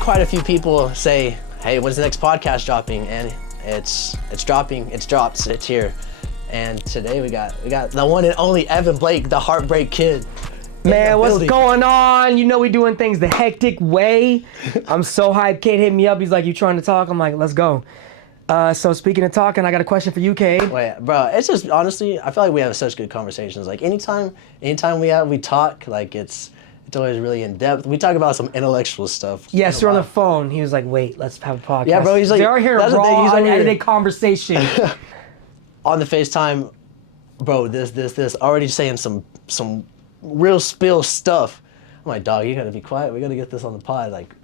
had quite a few people say, hey, when's the next podcast dropping? And it's dropping, it's dropped, it's here. And today we got the one and only Evan Blake, the Heartbreak Kid. Man, what's going on? You know we doing things the hectic way. I'm so hyped. Cade hit me up. He's like, you trying to talk? I'm like, let's go. So speaking of talking, I got a question for you, Cade. Wait, bro, it's just, honestly, I feel like we have such good conversations. Like anytime we talk, like it's always really in depth. We talk about some intellectual stuff. Yes, we're on the phone. He was like, wait, let's have a podcast. Yeah, bro, he's like, they're here raw, unedited conversation. On the FaceTime, bro, this, already saying some real spill stuff. I'm like, dog, you gotta be quiet. We gotta get this on the pod. Like,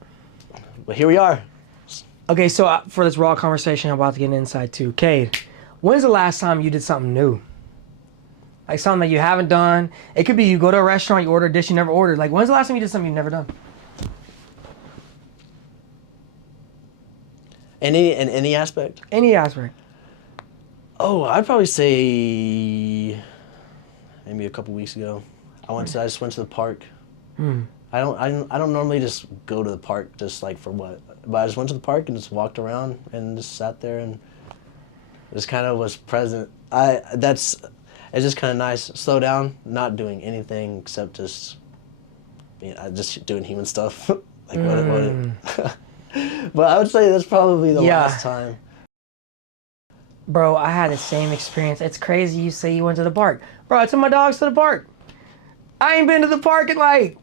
but here we are. Okay, so for this raw conversation, I'm about to get an insight too. Cade, when's the last time you did something new? Like something that you haven't done. It could be you go to a restaurant, you order a dish you never ordered. Like, when's the last time you did something you've never done? In any aspect? Any aspect. Oh, I'd probably say maybe a couple weeks ago. I just went to the park. I don't normally just go to the park just like for what, but I just went to the park and just walked around and just sat there and just kind of was present. It's just kind of nice. Slow down, not doing anything except just doing human stuff. Like what. But I would say that's probably the last time. Bro, I had the same experience. It's crazy you say you went to the park. Bro, I took my dogs to the park. I ain't been to the park in like,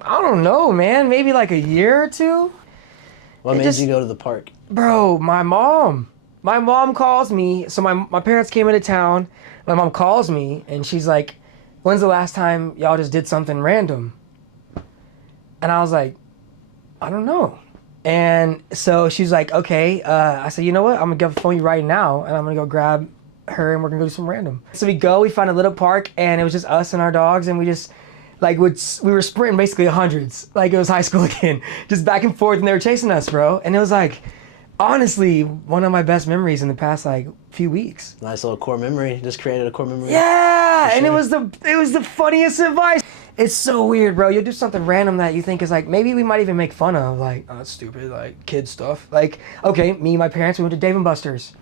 I don't know, man, maybe like a year or two. What made you go to the park? Bro, my mom calls me. So my parents came into town. My mom calls me and she's like, when's the last time y'all just did something random? And I was like, I don't know. And so she's like, okay. I said, you know what? I'm gonna phone you right now and I'm gonna go grab her and we're gonna go do some random. So we find a little park and it was just us and our dogs and we just, like, we were sprinting basically hundreds. Like it was high school again. Just back and forth and they were chasing us, bro. And it was like, honestly, one of my best memories in the past like few weeks. Nice little core memory. Just created a core memory. Yeah, and it was the funniest advice. It's so weird, bro. You'll do something random that you think is like, maybe we might even make fun of, like, oh, it's stupid, like kid stuff. Like, okay, me and my parents, we went to Dave & Buster's.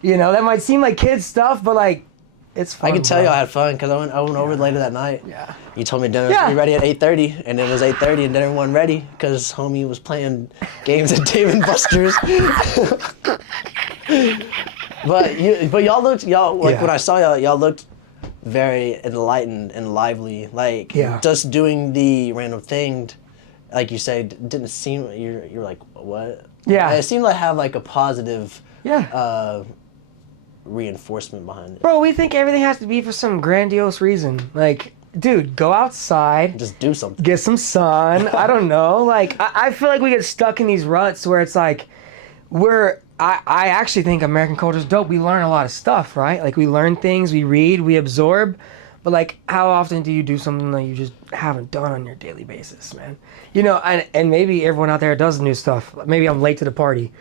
You know, that might seem like kid stuff, but like, it's fun. I can tell you I had fun because I went over later that night. Yeah. You told me dinner was be ready at 8:30, and it was 8:30 and dinner wasn't ready because homie was playing games at Dave & Buster's. But y'all looked, when I saw y'all looked very enlightened and lively. Like, just doing the random thing, like you said, didn't seem, you're like, what? Yeah. It seemed like have like a positive reinforcement behind it. Bro, we think everything has to be for some grandiose reason. Like, dude, go outside. Just do something. Get some sun. I don't know. Like, I feel like we get stuck in these ruts where it's like, I actually think American culture is dope. We learn a lot of stuff, right? Like, we learn things, we read, we absorb. But, like, how often do you do something that you just haven't done on your daily basis, man? You know, and maybe everyone out there does new stuff. Maybe I'm late to the party.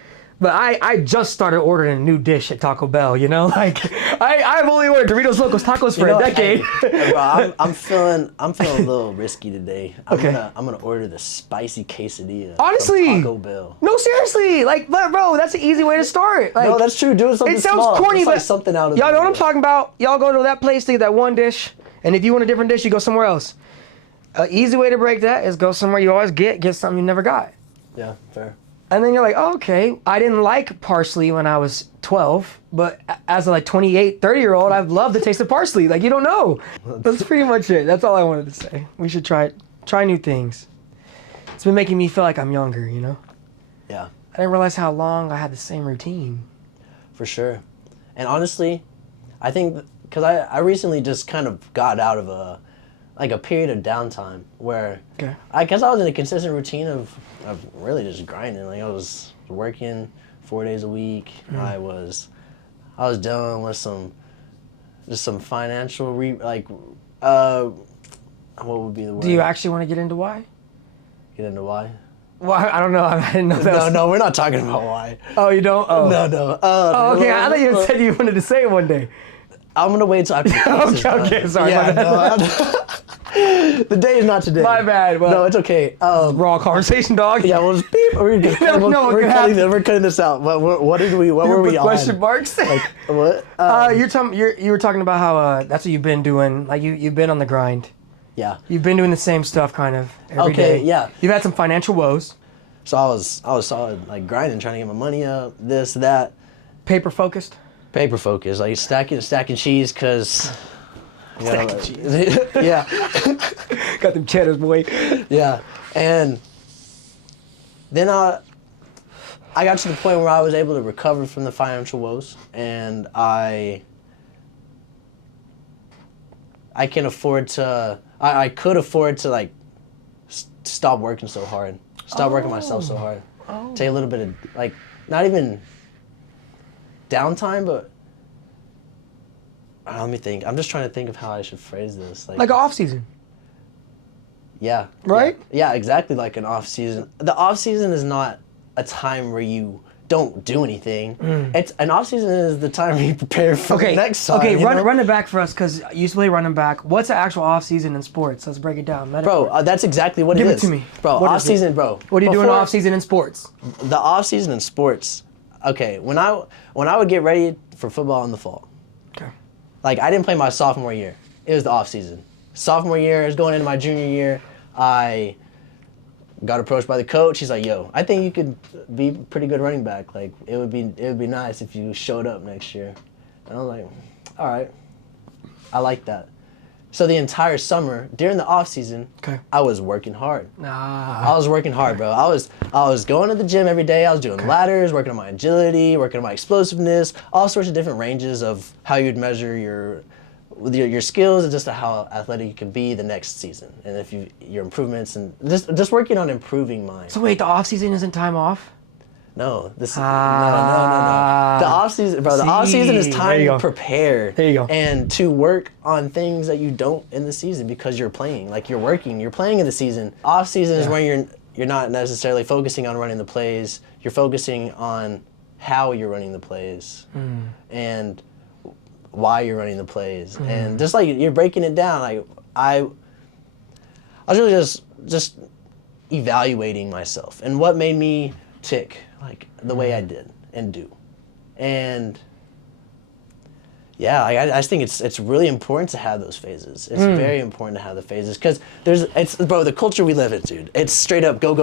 But I just started ordering a new dish at Taco Bell, you know? Like, I've only ordered Doritos Locos Tacos for a decade. Hey, bro, I'm feeling a little risky today. I'm Okay. gonna order the spicy quesadilla Honestly, from Taco Bell. No, seriously. Like, but bro, that's an easy way to start. Like, No, that's true. Doing something it sounds small. corny, It's but like something out of y'all know what I'm talking about. Y'all go to that place to get that one dish, and if you want a different dish, you go somewhere else. An easy way to break that is go somewhere you always get something you never got. Yeah, fair. And then you're like, oh, okay, I didn't like parsley when I was 12, but as a like 28, 30-year-old, I've loved the taste of parsley. Like, you don't know. That's pretty much it. That's all I wanted to say. We should try new things. It's been making me feel like I'm younger, you know? Yeah. I didn't realize how long I had the same routine. For sure. And honestly, I think, because I recently just kind of got out of a period of downtime where I guess I was in a consistent routine of really just grinding. Like, I was working 4 days a week. I was dealing with some financial what would be the word? Do you actually want to get into why? Get into why? Why? I don't know. I didn't know that. No, we're not talking about why. Oh, you don't? Oh. No. Okay. I thought you said you wanted to say it one day. I'm gonna wait till I. Okay. Sorry. Yeah, The day is not today. My bad. Well, No, it's okay. raw conversation, dog. Yeah, we'll just beep. We're cutting this out. What were we on? Question marks. What? You were talking about how that's what you've been doing. Like you've been on the grind. Yeah. You've been doing the same stuff kind of every day. Yeah. You've had some financial woes. So I was solid, like grinding, trying to get my money up, this, that. Paper focused. Paper focus, like stacking cheese, cause. Stacking cheese. Yeah. Got them cheddars, boy. Yeah, and then I got to the point where I was able to recover from the financial woes, and I can afford to. I could afford to like stop working so hard, stop working myself so hard, take a little bit of like not even downtime, but let me think. I'm just trying to think of how I should phrase this. Like an off season. Yeah. Right? Yeah, exactly like an off season. The off season is not a time where you don't do anything. It's an off season is the time where you prepare for the next time. Okay, run it back for us because you used to play running back. What's the actual off season in sports? Let's break it down. Bro, that's exactly what it is. Give it to me. Bro, What off is it? season, bro. What do you do in off season in sports? The off season in sports. Okay, when I would get ready for football in the fall. Okay. Like I didn't play my sophomore year. It was the off season. Sophomore year, I was going into my junior year. I got approached by the coach. He's like, "Yo, I think you could be a pretty good running back. Like it would be nice if you showed up next year." And I'm like, "All right, I like that." So the entire summer during the off season, I was working hard. I was working hard, bro. I was going to the gym every day. I was doing ladders, working on my agility, working on my explosiveness, all sorts of different ranges of how you'd measure your skills and just how athletic you could be the next season, and if your improvements and just working on improving mine. So wait, the off season isn't time off? No, no. The off season, bro. The off season is time to prepare. There you go. And to work on things that you don't in the season because you're playing, like you're working, you're playing in the season. Off season is when you're not necessarily focusing on running the plays. You're focusing on how you're running the plays and why you're running the plays, and just like you're breaking it down. Like I was really just evaluating myself and what made me tick like the way I did and do, and yeah, I just think it's really important to have those phases. It's very important to have the phases because bro, the culture we live in, dude. It's straight up go.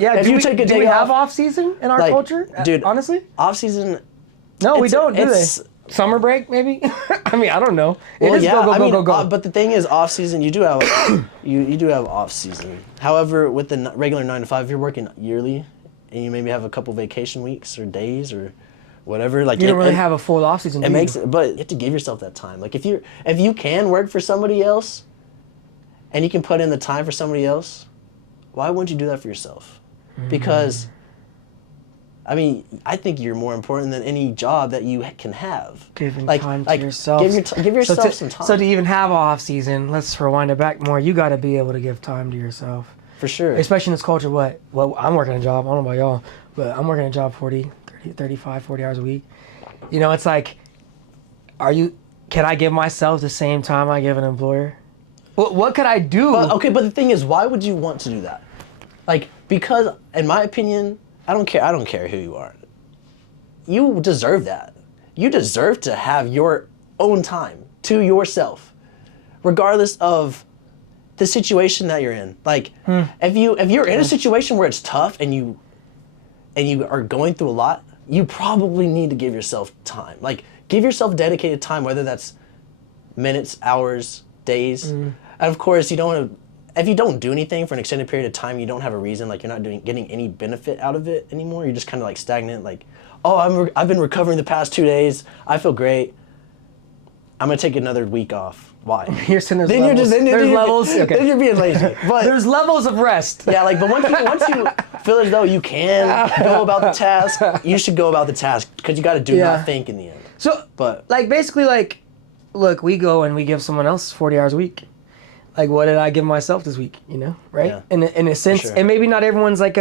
Yeah, if you take a day do we off, have off season in our culture, dude? Honestly, off season. No, we don't. Do they? Summer break, maybe? I mean, I don't know. Well, it is go. But the thing is, off season, you do have you do have off season. However, with the regular 9 to 5, if you're working yearly, and you maybe have a couple vacation weeks or days or whatever, like you don't really have a full off season. But you have to give yourself that time. Like if you can work for somebody else, and you can put in the time for somebody else, why wouldn't you do that for yourself? Because I mean, I think you're more important than any job that you can have. Giving time to yourself. Give yourself some time. So to even have off season, let's rewind it back more. You got to be able to give time to yourself. For sure. Especially in this culture. Well, I'm working a job. I don't know about y'all, but I'm working a job 40, 30, 35, 40 hours a week. You know, it's like, can I give myself the same time I give an employer? What could I do? But the thing is, why would you want to do that? Like, because in my opinion, I don't care who you are. You deserve that. You deserve to have your own time to yourself, regardless of the situation that you're in. Like, if you're in a situation where it's tough and you are going through a lot, you probably need to give yourself time. Like, give yourself dedicated time, whether that's minutes, hours, days. And of course, if you don't do anything for an extended period of time, you don't have a reason, like you're not getting any benefit out of it anymore. You're just kind of like stagnant, like, oh, I've been recovering the past 2 days. I feel great. I'm gonna take another week off. Why? You're saying there's levels. There's levels. Okay. Then you're being lazy. But there's levels of rest. Yeah, like, but once you feel as though you can go about the task, you should go about the task because you got to not think in the end. So, like, basically, like, look, we go and we give someone else 40 hours a week. Like, what did I give myself this week? You know, right? Yeah. In a sense, and maybe not everyone's like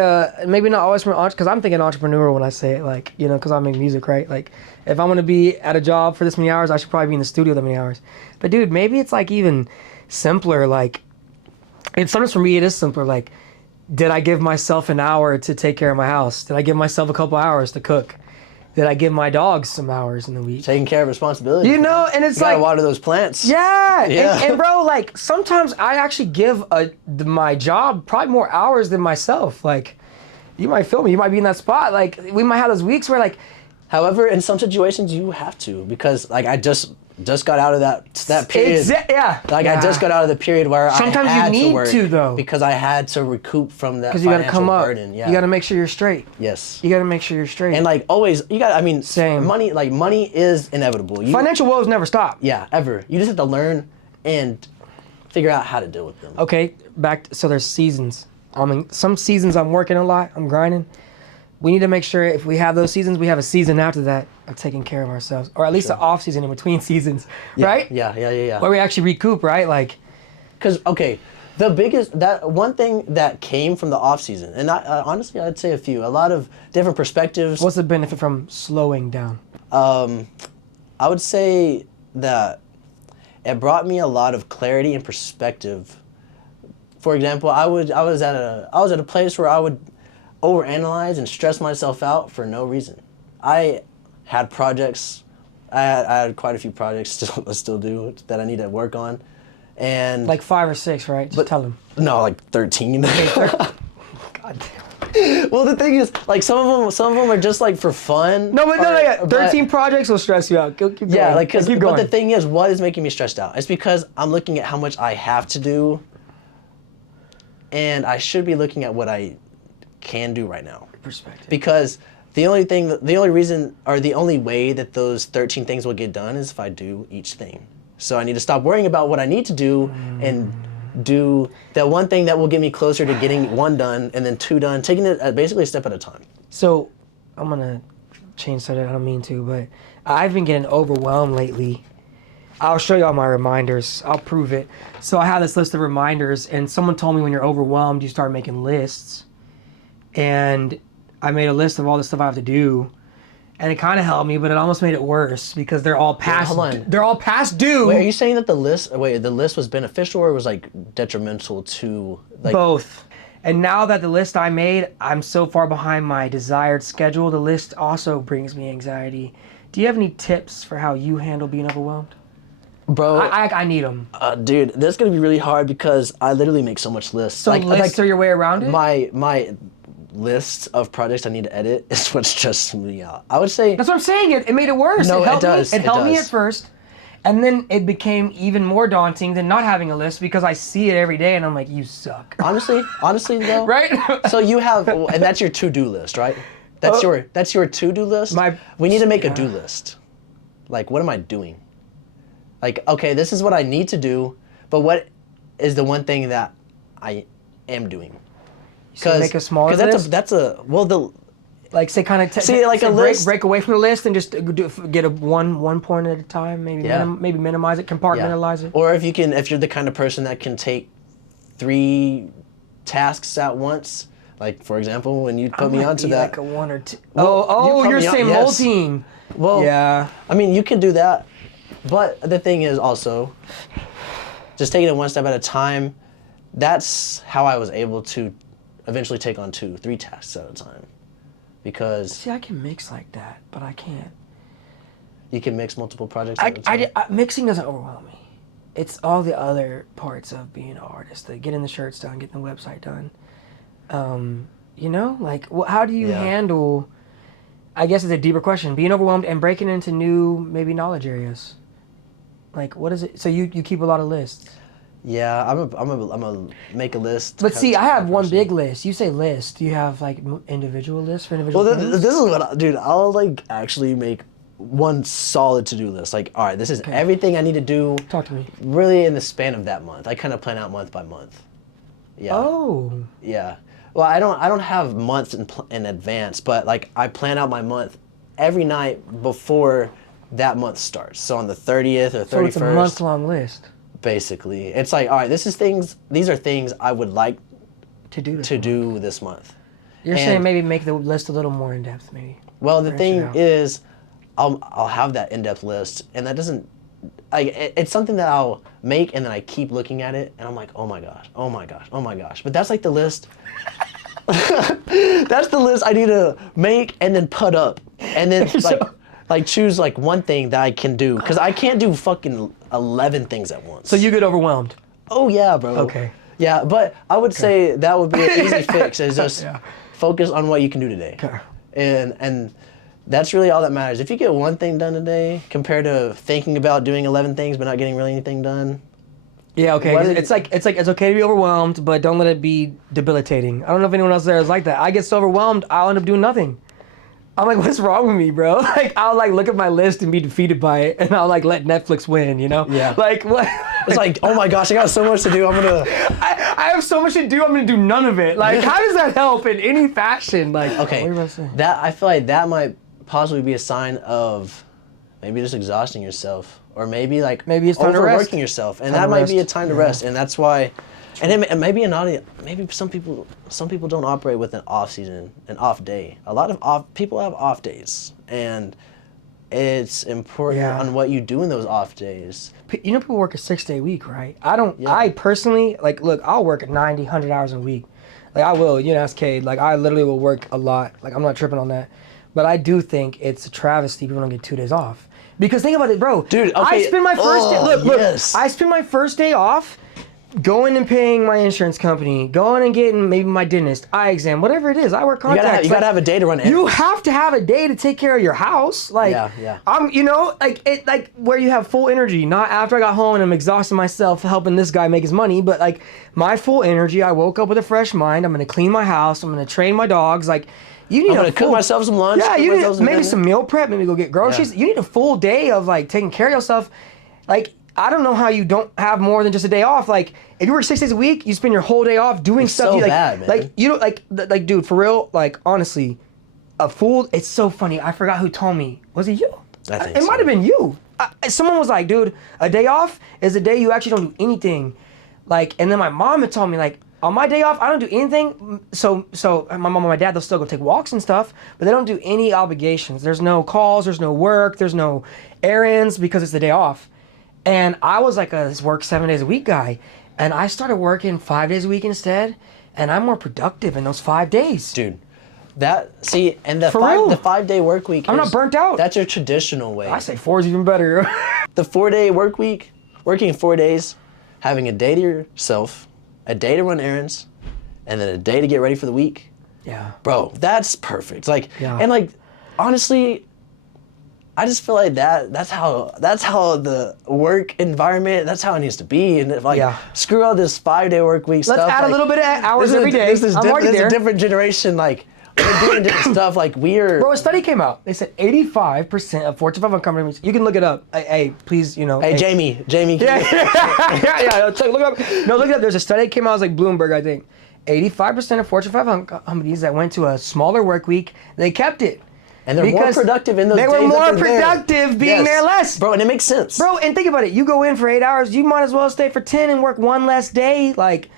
maybe not always from because I'm thinking entrepreneur when I say it, like, you know, because I make music, right? Like, if I'm gonna be at a job for this many hours, I should probably be in the studio that many hours. But dude, maybe it's like even simpler. Like, and sometimes for me it is simpler. Like, did I give myself an hour to take care of my house? Did I give myself a couple hours to cook? Did I give my dogs some hours in the week? Taking care of responsibility. You know, and it's You gotta like, water those plants. yeah. Yeah. And bro, like sometimes I actually give my job probably more hours than myself. Like, you might feel me. You might be in that spot. Like, we might have those weeks where like, However, in some situations you have to, because like I just got out of that period. yeah. Like I just got out of the period where Sometimes I had you need to work to, though. because I had to recoup from that Because you got to financial come up. burden. Yeah. You got to make sure you're straight. Yes. You got to make sure you're straight. And like always, you got. I mean, Same. money is inevitable. Financial woes never stop. Yeah, ever. You just have to learn and figure out how to deal with them. Okay, so there's seasons. I mean, some seasons I'm working a lot. I'm grinding. We need to make sure if we have those seasons, we have a season after that of taking care of ourselves, or at least an off season in between seasons, right? Yeah. Where we actually recoup, right? Like, Because that one thing that came from the off season, and honestly, I'd say a lot of different perspectives. what's the benefit from slowing down? I would say that it brought me a lot of clarity and perspective. For example, I was at a place where I would overanalyze and stress myself out for no reason. I had projects. I had quite a few projects I still do that I need to work on, and Like 5 or 6, right? Just tell them. no, like 13. God damn. Well, the thing is, like some of them are just like for fun. No, but no, or- yeah. but- 13 projects will stress you out. Keep going. Yeah, like, keep but going. the thing is, what is making me stressed out? It's because I'm looking at how much I have to do, and I should be looking at what I can do right now. Perspective. Because the only reason, or the only way that those 13 things will get done is if I do each thing. So I need to stop worrying about what I need to do and do that one thing that will get me closer to getting 1 done and then 2 done, taking it basically a step at a time. So, I'm gonna change subject. I don't mean to, but I've been getting overwhelmed lately. I'll show you all my reminders. I'll prove it. So I have this list of reminders, and someone told me when you're overwhelmed, you start making lists. And I made a list of all the stuff I have to do, and it kind of helped me, but it almost made it worse because they're all past. hold on. They're all past due. Wait, are you saying that the list was beneficial or was like detrimental to like Both. And now that the list I made, I'm so far behind my desired schedule. The list also brings me anxiety. Do you have any tips for how you handle being overwhelmed? Bro, I need them. dude, that's gonna be really hard because I literally make so much lists. So lists are your way around it? My list of projects I need to edit is what stresses me out. I would say That's what I'm saying. It made it worse. No, it helped it does. Me. It It helped me does. at first. And then it became even more daunting than not having a list because I see it every day and I'm like, you suck. honestly though. Right? So you have, and that's your to-do list, right? That's your to-do list. We need to make a do list. Like, what am I doing? Like, okay, this is what I need to do, but what is the one thing that I am doing? So make a smaller list? That's a Like say kind of like a list. break away from the list and just get a one point at a time. Maybe Yeah. maybe minimize it, compartmentalize it. Or if you're the kind of person that can take 3 tasks at once, like for example, when you put me onto that. Like a 1 or 2. Well, you You're put me saying on- yes. multing. Well, Yeah. I mean, you can do that, but the thing is also, just taking it one step at a time. That's how I was able to eventually take on 2, 3 tasks at a time, because See, I can mix like that, but I can't. you can mix multiple projects at a time. Mixing doesn't overwhelm me. It's all the other parts of being an artist, the getting the shirts done, getting the website done. Like how do you Yeah. handle? I guess it's a deeper question. Being overwhelmed and breaking into new maybe knowledge areas. Like what is it? So you keep a lot of lists. Yeah, I'm a make a list. But see, I have one big list. You say list. Do you have like individual lists for individual Well, things? this is what, dude. I'll like actually make one solid to-do list. Like, all right, this is everything I need to do. Talk to me. Really, in the span of that month, I kind of plan out month by month. Yeah. Oh. Yeah. Well, I don't have months in advance, but like I plan out my month every night before that month starts. So on the 30th or 31st. So it's a month-long list Basically, it's like, all right, these are things I would like to do. this month. You're saying maybe make the list a little more in depth, maybe. Well, the Branch it thing out. is, I'll have that in-depth list, and that doesn't it's something that I'll make and then I keep looking at it and I'm like, oh my gosh, oh my gosh, oh my gosh. But that's like the list. That's the list I need to make and then put up and then like choose like one thing that I can do because I can't do fucking 11 things at once. So you get overwhelmed. Oh yeah, bro. Okay. Yeah, but I would say that would be an easy fix is just focus on what you can do today. Okay. And that's really all that matters. If you get one thing done today compared to thinking about doing 11 things but not getting really anything done. Yeah, okay. It's okay to be overwhelmed, but don't let it be debilitating. I don't know if anyone else there is like that. I get so overwhelmed, I'll end up doing nothing. I'm like, what's wrong with me, bro? Like, I'll like look at my list and be defeated by it, and I'll like let Netflix win, you know? Yeah. Like what? It's like, oh my gosh, I got so much to do. I have so much to do. I'm gonna do none of it. Like, how does that help in any fashion? Like, okay, what are you about to say? that I feel like that might possibly be a sign of maybe just exhausting yourself, or maybe it's time to rest. Overworking yourself, and that might be a time to rest, and that's why. And then maybe some people don't operate with an off season, an off day. A lot of people have off days, and it's important on what you do in those off days. You know, people work a 6-day week, right? I personally, like, look, I'll work 90, 100 hours a week. Like, I will, you know, ask Cade. Like, I literally will work a lot. Like, I'm not tripping on that. But I do think it's a travesty people don't get 2 days off. Because think about it, bro. Dude, okay. I spend my first day, look, yes. I spend my first day off going and paying my insurance company, going and getting maybe my dentist, eye exam, whatever it is. I work contacts. You gotta have a day to run errands. You have to have a day to take care of your house. Like, I'm, you know, like where you have full energy, not after I got home and I'm exhausting myself helping this guy make his money, but like my full energy, I woke up with a fresh mind. I'm gonna clean my house. I'm gonna train my dogs. Like, you need I'm gonna cook myself some lunch. Yeah, you need maybe some meal prep, maybe go get groceries. Yeah. You need a full day of like taking care of yourself. Like, I don't know how you don't have more than just a day off. Like, if you work 6 days a week, you spend your whole day off doing stuff. So bad, man. Like, you know, like, dude, for real, like, honestly, it's so funny. I forgot who told me. Was it you? I think it so. might have been you. Someone was like, dude, a day off is a day you actually don't do anything. Like, and then my mom had told me, like, on my day off, I don't do anything. So my mom and my dad, they'll still go take walks and stuff, but they don't do any obligations. There's no calls, there's no work, there's no errands because it's the day off. And I was like a work 7 days a week guy, and I started working 5 days a week instead, and I'm more productive in those 5 days. Dude, the 5-day work week. I'm not burnt out. That's your traditional way. I say 4 is even better. The 4-day work week, working 4 days, having a day to yourself, a day to run errands, and then a day to get ready for the week. Yeah. Bro, that's perfect. Like, and like, honestly, I just feel like that's how the work environment, that's how it needs to be. And like, screw all this 5-day work week stuff. Let's add a little bit of hours every day. This is a different generation. Like, we're doing different stuff. Like, Bro, a study came out. They said 85% of Fortune 500 companies, you can look it up. Hey, please, you know. Hey, Jamie. Yeah. Look it up. No, look it up. There's a study that came out, it was like Bloomberg, I think. 85% of Fortune 500 companies that went to a smaller work week, they kept it. And they're more productive in those days. They were more productive being there less. Bro, and it makes sense. Bro, and think about it. You go in for 8 hours, you might as well stay for 10 and work one less day. Like,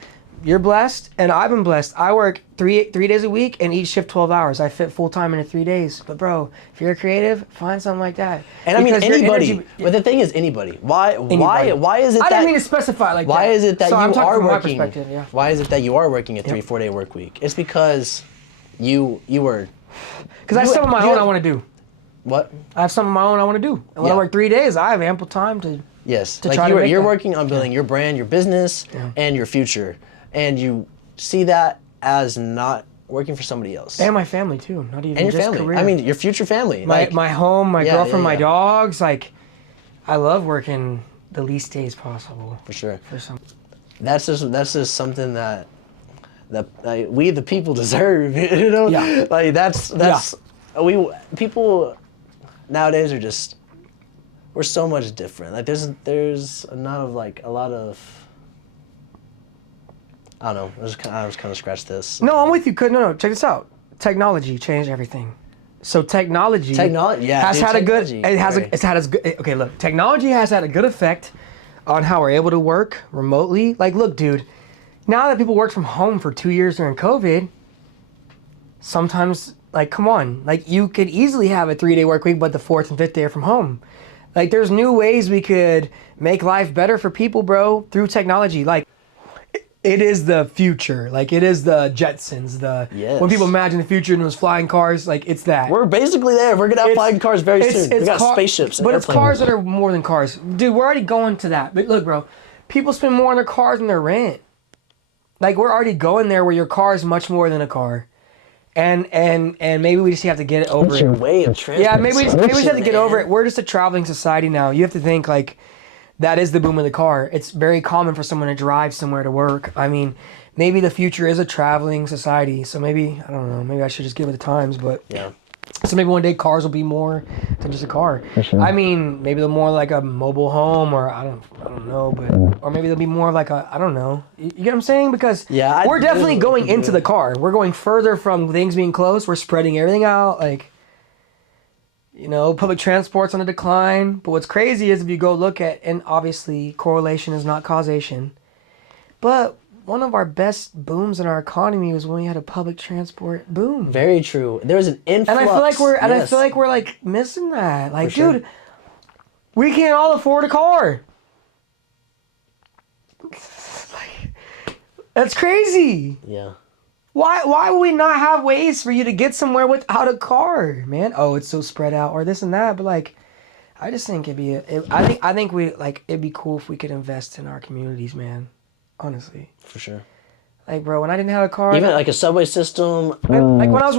you're blessed, and I've been blessed. I work three days a week, and each shift 12 hours. I fit full time into 3 days. But bro, if you're creative, find something like that. And I mean, anybody. But the thing is, anybody. Why is it that? I didn't mean to specify like that. Why is it that you are working? Why is it that you are working a 3-4 day work week? It's because you were. Because I have something of my own I want to do. What? I have something of my own I want to do. And when I work 3 days, I have ample time to. Yes. To like try you're working on building your brand, your business, and your future. And you see that as not working for somebody else. And my family too, not even and your just family. career. I mean, your future family. My home, my girlfriend, my dogs. Like, I love working the least days possible. For sure. For some. That's just something that we the people deserve. You know. Yeah. Like that's people nowadays are just, we're so much different. Like there's a lot of I don't know. I was kind of scratch this. No, I'm with you. No, check this out. Technology changed everything. So technology has had a good. Okay, look, technology has had a good effect on how we're able to work remotely. Like, look, dude, now that people worked from home for 2 years during COVID, sometimes, like, come on, like, you could easily have a 3-day work week, but the 4th and 5th day are from home. Like, there's new ways we could make life better for people, bro, through technology. Like, it is the future. Like, it is the Jetsons. When people imagine the future and it was flying cars, like, it's that. We're basically there. We're gonna have flying cars very soon. We got spaceships and but airplanes. it's cars that are more than cars. Dude, we're already going to that. But look, bro, people spend more on their cars than their rent. Like, we're already going there where your car is much more than a car. And maybe we just have to get it over It's your way of transport. Yeah, maybe we just have to get over it. We're just a traveling society now. You have to think, like, that is the boom of the car. It's very common for someone to drive somewhere to work. I mean, maybe the future is a traveling society. So maybe, I don't know, maybe I should just give it the times. But yeah. So maybe one day cars will be more than just a car. Sure. I mean, maybe they're more like a mobile home, or I don't know, but or maybe they'll be more of like a, I don't know. You get what I'm saying? Because we're definitely going into the car. We're going further from things being closed. We're spreading everything out. Like, you know, public transport's on the decline. But what's crazy is if you go look at, and obviously correlation is not causation, but one of our best booms in our economy was when we had a public transport boom. Very true. There was an influx. And I feel like we're like missing that. Like, sure. dude, we can't all afford a car. Like, that's crazy. Yeah. Why would we not have ways for you to get somewhere without a car, man? Oh, it's so spread out, or this and that. But like, I just think I think we like it'd be cool if we could invest in our communities, man. Honestly. For sure. Like, bro, when I didn't have a car, even like a subway system. Like when I was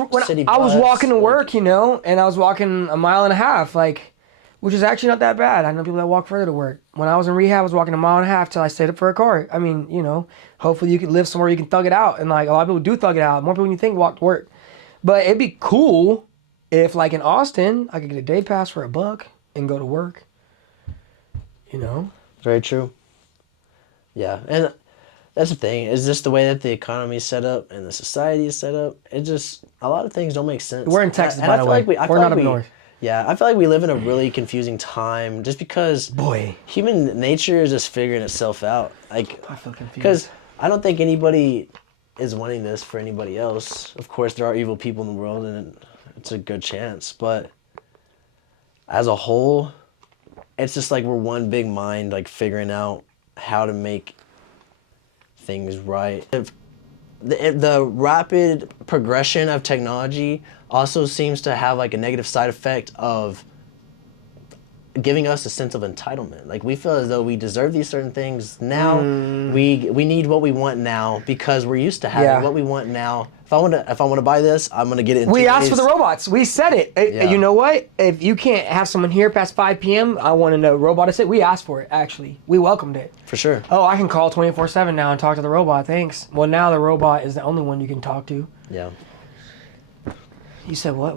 walking to work, you know, and I was walking 1.5 miles, like, which is actually not that bad. I know people that walk further to work. When I was in rehab, I was walking 1.5 miles till I stayed up for a car. I mean, you know, hopefully you can live somewhere you can thug it out, and like a lot of people do thug it out. More people than you think walk to work. But it'd be cool if, like in Austin, I could get a day pass for $1 and go to work. You know. Very true. Yeah, and that's the thing. It's just the way that the economy is set up and the society is set up. It just, a lot of things don't make sense. We're in Texas, by the way. We're not up north. Yeah, I feel like we live in a really confusing time just because human nature is just figuring itself out. Like, I feel confused. Because I don't think anybody is wanting this for anybody else. Of course, there are evil people in the world, and it's a good chance. But as a whole, it's just like we're one big mind, like figuring out how to make things right. The rapid progression of technology also seems to have like a negative side effect of giving us a sense of entitlement. Like, we feel as though we deserve these certain things now. We need what we want now because we're used to having what we want now. If I want to buy this, I'm gonna get it in 2 days. We asked for the robots. We said it. You know what? If you can't have someone here past 5 p.m., I want to know robot to sit. We asked for it, actually. We welcomed it. For sure. Oh, I can call 24/7 now and talk to the robot. Thanks. Well, now the robot is the only one you can talk to. Yeah. You said what?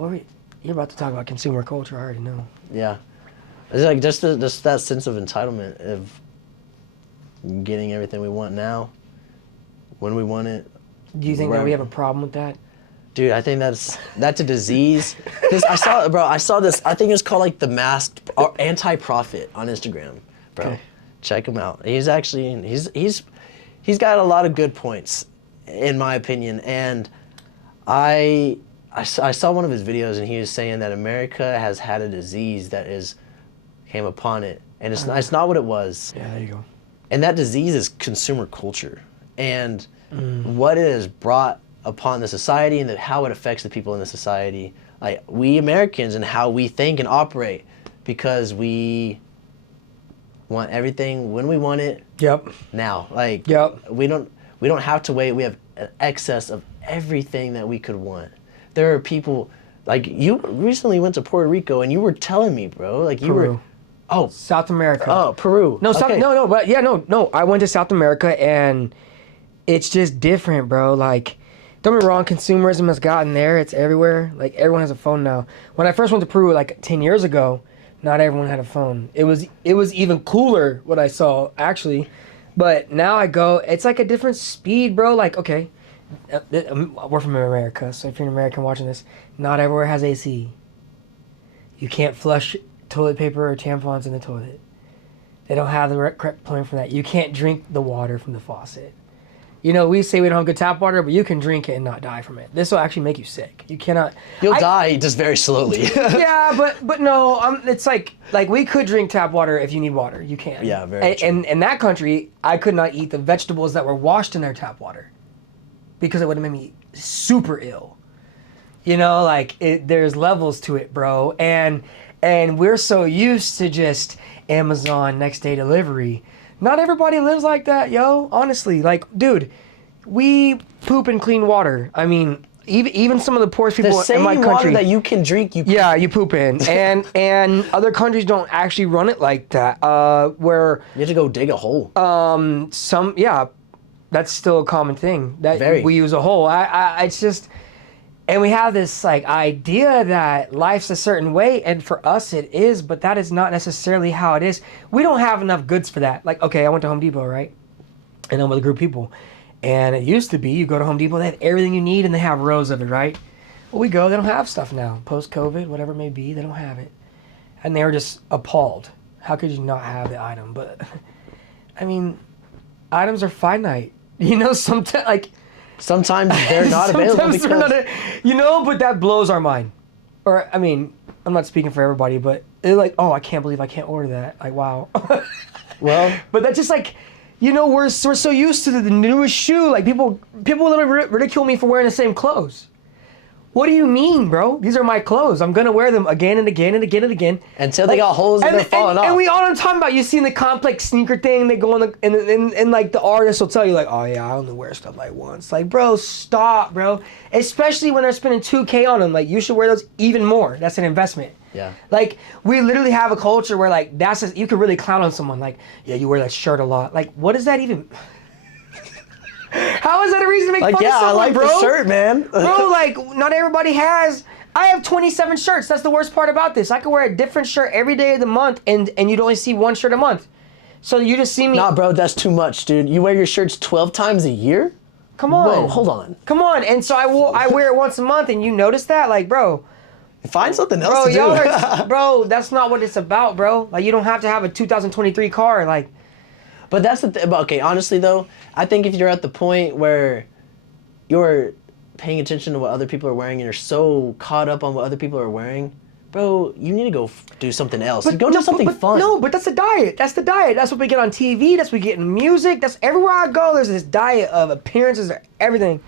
You're about to talk about consumer culture. I already know. Yeah. It's like just that sense of entitlement of getting everything we want now, when we want it. Do you think that we have a problem with that? Dude, I think that's a disease. I saw this. I think it's called like the masked anti-prophet on Instagram, bro. Okay. Check him out. He's got a lot of good points, in my opinion. And I saw one of his videos, and he was saying that America has had a disease that came upon it, and it's not what it was. Yeah, there you go. And that disease is consumer culture, and what it has brought upon the society, and how it affects the people in the society, like we Americans, and how we think and operate, because we want everything when we want it. Yep. Now, like we don't have to wait. We have an excess of everything that we could want. There are people, like, you recently went to Puerto Rico, and you were telling me, bro, like you were. Oh, South America. Oh, Peru. No, no. I went to South America, and it's just different, bro. Like, don't get me wrong, consumerism has gotten there. It's everywhere. Like, everyone has a phone now. When I first went to Peru, like 10 years ago, not everyone had a phone. It was even cooler what I saw, actually. But now I go, it's like a different speed, bro. Like, okay, we're from America, so if you're an American watching this, not everywhere has AC. You can't flush toilet paper or tampons in the toilet. They don't have the correct plumbing for that. You can't drink the water from the faucet. You know, we say we don't have good tap water, but you can drink it and not die from it. This will actually make you sick. You cannot. You'll die just very slowly. Yeah, but no, it's like we could drink tap water if you need water. You can. Yeah, very true. And in that country, I could not eat the vegetables that were washed in their tap water because it would have made me super ill. You know, like there's levels to it, bro. And we're so used to just Amazon next day delivery. Not everybody lives like that, yo. Honestly, like, dude, we poop in clean water. I mean, even some of the poorest people in my country. Water that you can drink, you poop you poop in, and other countries don't actually run it like that. Where you have to go dig a hole. That's still a common thing that we use a hole. It's just. And we have this like idea that life's a certain way, and for us it is, but that is not necessarily how it is. We don't have enough goods for that. Like, okay, I went to Home Depot, right? And I'm with a group of people. And it used to be you go to Home Depot, they have everything you need and they have rows of it, right? Well, we go, they don't have stuff now. Post-COVID, whatever it may be, they don't have it. And they were just appalled. How could you not have the item? But, I mean, items are finite. You know, sometimes, like... Sometimes they're not available because... They're not but that blows our mind. Or, I mean, I'm not speaking for everybody, but they're like, oh, I can't believe I can't order that. Like, wow. Well... But that's just like, you know, we're so used to the newest shoe. Like, people literally ridicule me for wearing the same clothes. What do you mean, bro? These are my clothes. I'm gonna wear them again and again and again and again. Until they got holes and they're falling off. And we all I'm talking about. You seen the complex sneaker thing? They go on and like the artist will tell you like, oh yeah, I only wear stuff like once. Like, bro, stop, bro. Especially when they're spending $2,000 on them. Like, you should wear those even more. That's an investment. Yeah. Like, we literally have a culture where like you could really clown on someone. Like, yeah, you wear that shirt a lot. Like, what does that even? How is that a reason to make fun of someone, I like bro? the shirt, man. Bro, like, not everybody has... I have 27 shirts. That's the worst part about this. I could wear a different shirt every day of the month, and you'd only see one shirt a month. So you just see me... Nah, bro, that's too much, dude. You wear your shirts 12 times a year? Come on. Whoa, hold on. Come on. And so I wear it once a month, and you notice that? Like, bro... Find something else to do. Bro, that's not what it's about, bro. Like, you don't have to have a 2023 car, like... But that's the thing. Okay, honestly though, I think if you're at the point where you're paying attention to what other people are wearing and you're so caught up on what other people are wearing, bro, you need to go do something else. Go do something fun. No, but that's the diet. That's the diet. That's what we get on TV. That's what we get in music. That's everywhere I go. There's this diet of appearances, everything.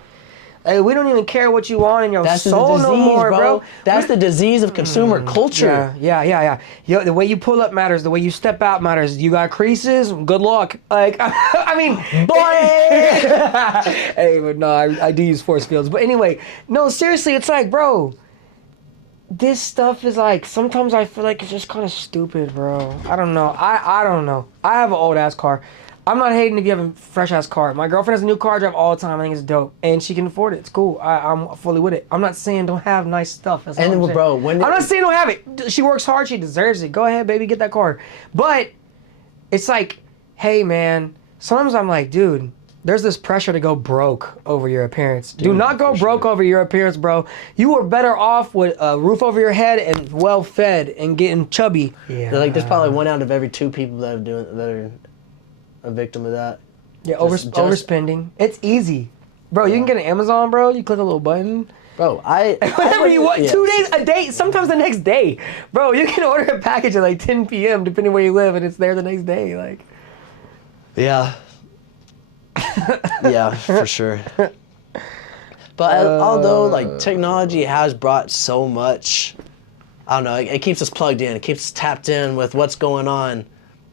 Like, we don't even care what you want in your soul no more, bro. That's the disease of consumer culture. Yeah. The way you pull up matters. The way you step out matters. You got creases? Good luck. Like, I mean, boy. Hey, but no, I do use force fields. But anyway, no, seriously, it's like, bro, this stuff is like, sometimes I feel like it's just kind of stupid, bro. I don't know. I don't know. I have an old ass car. I'm not hating if you have a fresh ass car. My girlfriend has a new car, I drive all the time. I think it's dope, and she can afford it. It's cool. I'm fully with it. I'm not saying don't have nice stuff. That's and then, bro, I'm not saying don't have it. She works hard. She deserves it. Go ahead, baby, get that car. But it's like, hey, man. Sometimes I'm like, dude, there's this pressure to go broke over your appearance. Do not go broke over your appearance, bro. You are better off with a roof over your head and well fed and getting chubby. Yeah. Like, there's probably 1 out of every 2 people that are a victim of that. Yeah, overspending. It's easy. Bro, you can get an Amazon, bro. You click a little button. Bro, whatever you want, yeah. 2 days, a day, sometimes the next day. Bro, you can order a package at like 10 p.m. depending where you live, and it's there the next day. Like, yeah. Yeah, for sure. But although, like, technology has brought so much, I don't know, it keeps us plugged in. It keeps us tapped in with what's going on.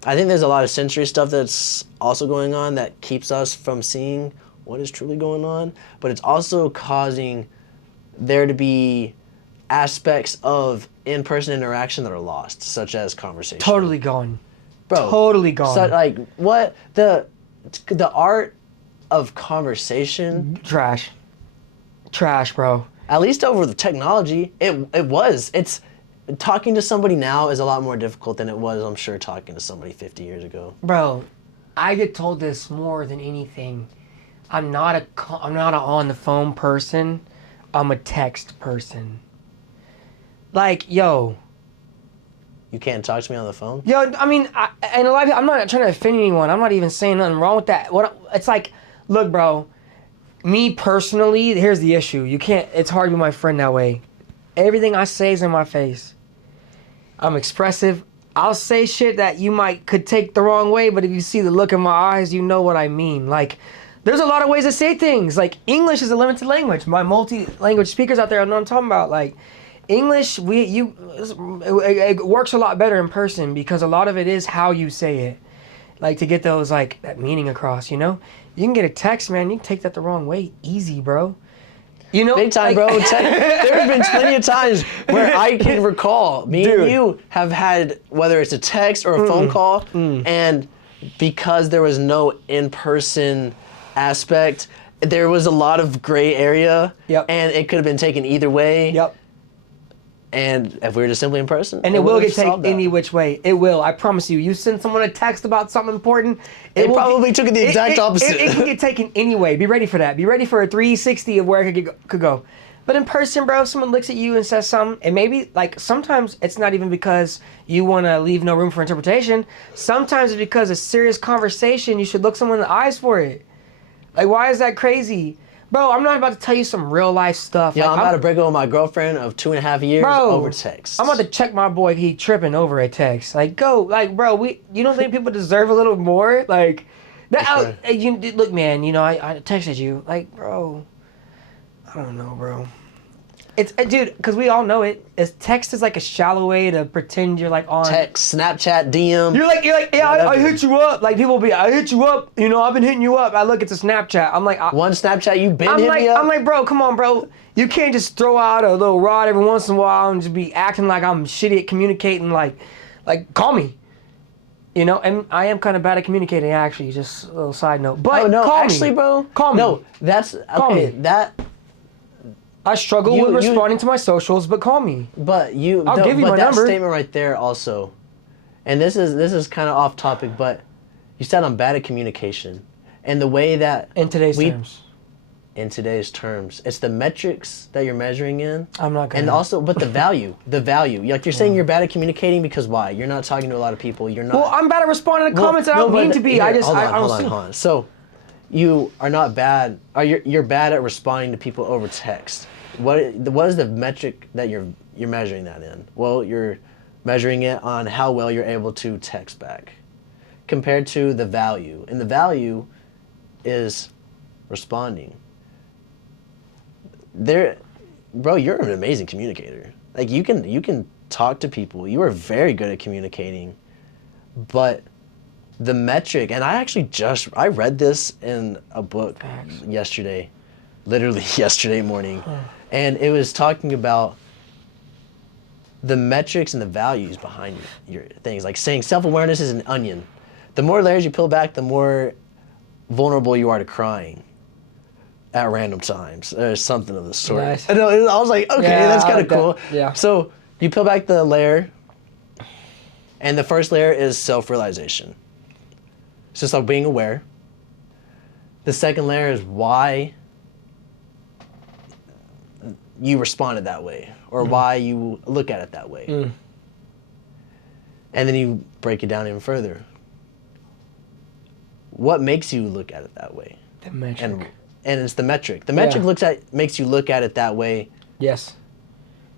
I think there's a lot of sensory stuff that's also going on that keeps us from seeing what is truly going on, but it's also causing there to be aspects of in-person interaction that are lost, such as conversation. Totally gone. Bro. Totally gone. So, like, what? The art of conversation. Trash, bro. At least over the technology, it's... Talking to somebody now is a lot more difficult than it was, I'm sure, talking to somebody 50 years ago. Bro, I get told this more than anything. I'm not an on the phone person. I'm a text person. Like, yo. You can't talk to me on the phone? Yo, I mean, and a lot of people, I'm not trying to offend anyone. I'm not even saying nothing wrong with that. It's like, Look, bro. Me personally, here's the issue. You can't. It's hard to be my friend that way. Everything I say is in my face. I'm expressive. I'll say shit that you could take the wrong way, but if you see the look in my eyes, you know what I mean. Like, there's a lot of ways to say things. Like, English is a limited language. My multi-language speakers out there know what I'm talking about. Like, English, it works a lot better in person because a lot of it is how you say it. Like, to get those, like, that meaning across, you know? You can get a text, man. You can take that the wrong way. Easy, bro. You know, big time, bro. There's been plenty of times where I can recall me and you have had, whether it's a text or a phone call, and because there was no in-person aspect, there was a lot of gray area, and it could have been taken either way. Yep. And if we were just simply in person, and it will get taken any which way. It will. I promise you. You send someone a text about something important, it probably took it the exact opposite. It can get taken anyway. Be ready for that. Be ready for a 360 of where it could go. But in person, bro, if someone looks at you and says something, and maybe, like, sometimes it's not even because you want to leave no room for interpretation. Sometimes it's because a serious conversation, you should look someone in the eyes for it. Like, why is that crazy? Bro, I'm not about to tell you some real life stuff. Yeah, like, I'm about to break up with my girlfriend of 2.5 years over text. I'm about to check my boy if he tripping over a text. Like, bro, you don't think people deserve a little more? Like, look, man, you know, I texted you. Like, bro, I don't know, bro. It's dude, because we all know it. Text is like a shallow way to pretend you're like on text, Snapchat, DM. You're like, yeah, I hit you up. Like, people be, I hit you up. You know, I've been hitting you up. I look, it's a Snapchat. I'm like, one Snapchat you been hitting me up. I'm like, bro, come on, bro. You can't just throw out a little rod every once in a while and just be acting like I'm shitty at communicating. Like, call me. You know, and I am kind of bad at communicating, actually. Just a little side note. But actually, bro. Call me. No, that's okay. Call me. I struggle with responding to my socials, but call me. But I'll give you my number. That statement right there also, and this is kind of off topic, but you said I'm bad at communication, and the way that in today's terms, it's the metrics that you're measuring in. I'm not gonna. And also, but the value. Like, you're saying you're bad at communicating because why? You're not talking to a lot of people. You're not. Well, I'm bad at responding to comments that I don't mean to be. Here, I just hold I don't see. on. So, you are not bad. Or you're bad at responding to people over text. What is the metric that you're measuring that in? Well, you're measuring it on how well you're able to text back compared to the value. And the value is responding. Bro, you're an amazing communicator. Like, you can talk to people. You are very good at communicating. But the metric, and I read this in a book yesterday, literally yesterday morning. And it was talking about the metrics and the values behind your things. Like, saying self-awareness is an onion. The more layers you peel back, the more vulnerable you are to crying at random times, or something of the sort. Nice. I was like, okay, that's kind of cool. Yeah. So you peel back the layer, and the first layer is self-realization. It's just like being aware. The second layer is why you responded that way, or why you look at it that way. And then you break it down even further. What makes you look at it that way? The metric. And it's the metric. The metric makes you look at it that way. Yes.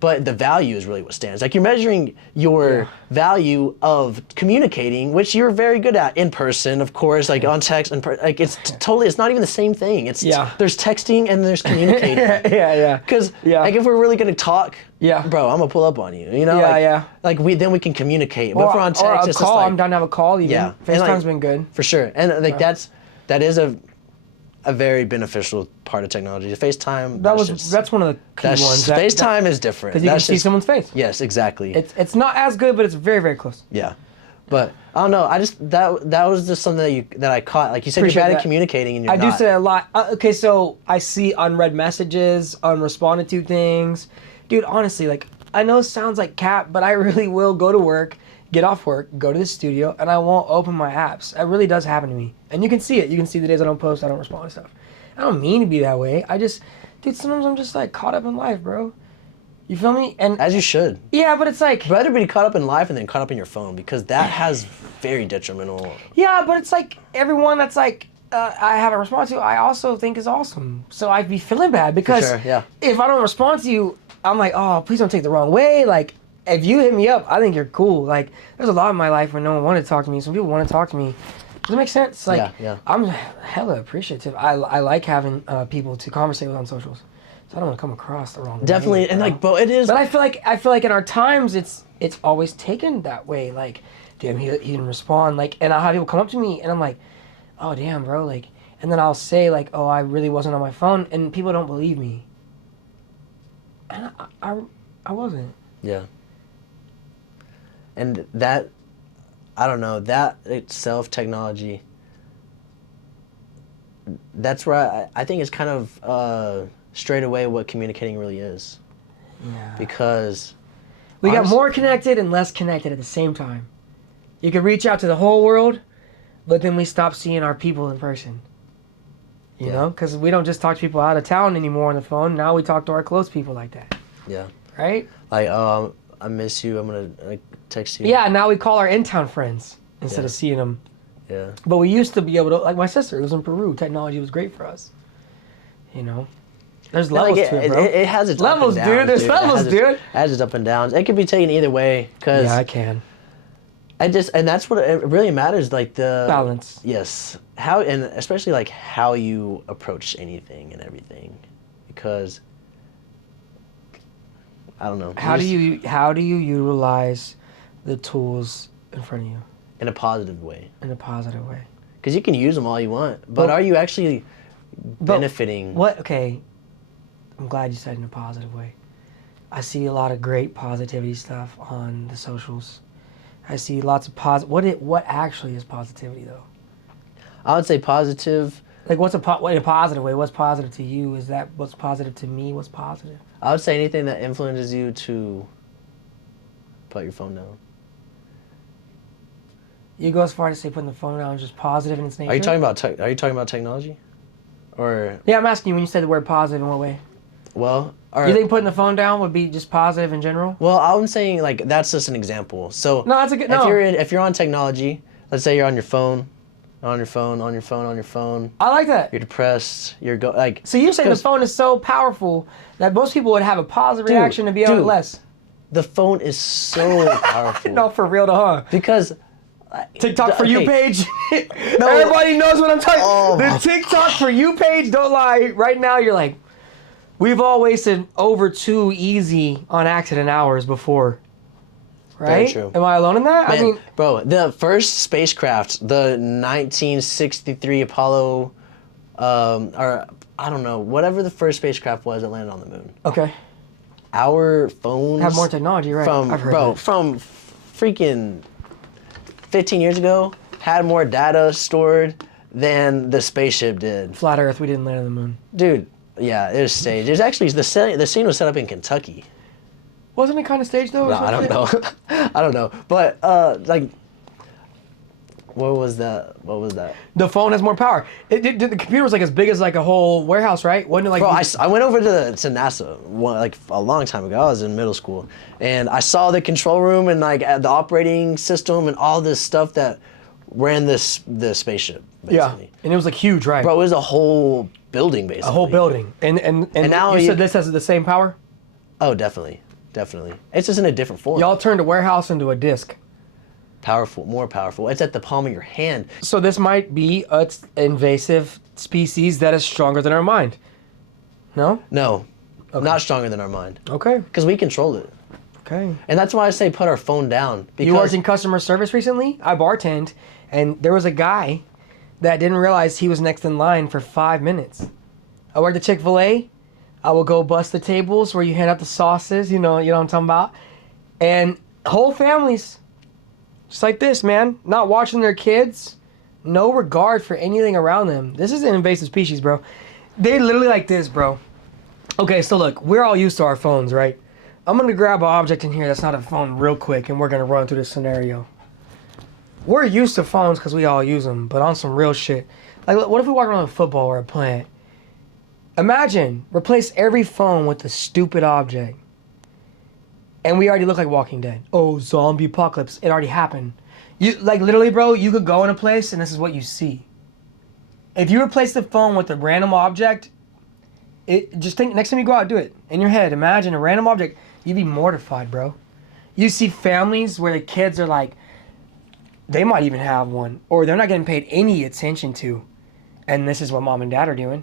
But the value is really what stands. Like, you're measuring your value of communicating, which you're very good at in person, of course, like on text, and like, it's not even the same thing. There's texting and there's communicating. Yeah. Because like, if we're really gonna talk, bro, I'm gonna pull up on you. You know, like then we can communicate. But if we're on text, or a it's call. just like, I'm down to have a call. Even. Yeah, FaceTime's been good for sure. And like that is a very beneficial part of technology. FaceTime. That's one of the key ones. FaceTime is different. Because you can see someone's face. Yes, exactly. It's not as good, but it's very, very close. Yeah, but I don't know. I just that was just something that I caught. Like you said, you're bad at communicating, and you're not. I do say a lot. Okay, so I see unread messages, unresponded to things. Dude, honestly, like, I know it sounds like cap, but I really will go to work, get off work, go to the studio, and I won't open my apps. It really does happen to me. And you can see it. You can see the days I don't post, I don't respond to stuff. I don't mean to be that way. Dude, sometimes I'm just like caught up in life, bro. You feel me? And as you should. Yeah, but it's like, better be caught up in life and then caught up in your phone, because that has very detrimental. Yeah, but it's like everyone that's like I haven't responded to, I also think is awesome. So I'd be feeling bad because sure, yeah. if I don't respond to you, I'm like, oh, please don't take the wrong way. Like, if you hit me up, I think you're cool. Like, there's a lot in my life where no one wanted to talk to me. Some people want to talk to me. Does it make sense? Like, Yeah. I'm hella appreciative. I like having people to conversate with on socials. So I don't want to come across the wrong way. Definitely, and like, but it is. But I feel like in our times, it's always taken that way. Like, damn, he didn't respond. Like, and I'll have people come up to me, and I'm like, oh damn, bro. Like, and then I'll say like, oh, I really wasn't on my phone, and people don't believe me. And I wasn't. Yeah. And that, I don't know, that itself, technology, that's where I think it's kind of straight away what communicating really is. Yeah. Because we got more connected and less connected at the same time. You could reach out to the whole world, but then we stop seeing our people in person. You know? Because we don't just talk to people out of town anymore on the phone. Now we talk to our close people like that. Yeah. Right? Like, I miss you. I'm going to text you. Yeah, now we call our in-town friends instead of seeing them. Yeah. But we used to be able to, like my sister lives in Peru. Technology was great for us. You know? There's levels to it, bro. It has its levels, up and downs, dude. There's levels, dude. It has its up and downs. It can be taken either way. Cause yeah, I can. and that's what it really matters, like the balance. Yes, how, and especially like how you approach anything and everything, because I don't know. How do you utilize the tools in front of you in a positive way? In a positive way. Because you can use them all you want, but are you actually benefiting? What? Okay, I'm glad you said in a positive way. I see a lot of great positivity stuff on the socials. I see lots of What actually is positivity, though? I would say positive. Like, what's in a positive way? What's positive to you? Is that what's positive to me? What's positive? I would say anything that influences you to put your phone down. You go as far as to say putting the phone down is just positive in its nature? Are you talking about Are you talking about technology, or? Yeah, I'm asking you when you said the word positive, in what way? Well, you think putting the phone down would be just positive in general? Well, I'm saying like that's just an example. So no, that's a good. If you're on technology, let's say you're on your phone, on your phone. I like that. You're depressed. Like. So you're saying the phone is so powerful that most people would have a positive reaction to be on it less. The phone is so powerful. No, for real, huh? Because. TikTok for you page. No. Everybody knows what I'm talking. Oh. The TikTok for you page. Don't lie. Right now, you're like. We've all wasted over 2 easy on accident hours before. Right? Very true. Am I alone in that? Man, I mean, bro, the first spacecraft, the 1963 Apollo, or I don't know, whatever the first spacecraft was that landed on the moon. Okay. Our phones have more technology, right? From freaking 15 years ago, had more data stored than the spaceship did. Flat Earth, we didn't land on the moon. Dude. Yeah, it was staged. There's actually the scene was set up in Kentucky. Wasn't it kind of staged though? No, I don't know. I don't know. But like, what was that? The phone has more power. The computer was like as big as like a whole warehouse, right? Wasn't it like? Bro, I went over to NASA like a long time ago. I was in middle school, and I saw the control room and like the operating system and all this stuff that ran the spaceship. Basically. Yeah, and it was like huge, right? Bro, it was a whole building basically. A whole building, and now you said this has the same power. Oh, definitely. It's just in a different form. Y'all turned a warehouse into a disc. Powerful, more powerful. It's at the palm of your hand. So this might be an invasive species that is stronger than our mind. No? No, not stronger than our mind. Okay. Because we control it. Okay. And that's why I say put our phone down. Because you worked in customer service recently? I bartended, and there was a guy that didn't realize he was next in line for 5 minutes. I worked at Chick-fil-A. I will go bust the tables where you hand out the sauces, you know what I'm talking about. And whole families, just like this, man, not watching their kids, no regard for anything around them. This is an invasive species, bro. They literally like this, bro. Okay, so look, we're all used to our phones, right? I'm gonna grab an object in here that's not a phone real quick, and we're gonna run through this scenario. We're used to phones because we all use them, but on some real shit. Like, what if we walk around with football or a plant? Imagine, replace every phone with a stupid object. And we already look like Walking Dead. Oh, zombie apocalypse. It already happened. You, like, literally, bro, you could go in a place and this is what you see. If you replace the phone with a random object, just think next time you go out, do it in your head. Imagine a random object. You'd be mortified, bro. You see families where the kids are like, they might even have one, or they're not getting paid any attention to, and this is what mom and dad are doing.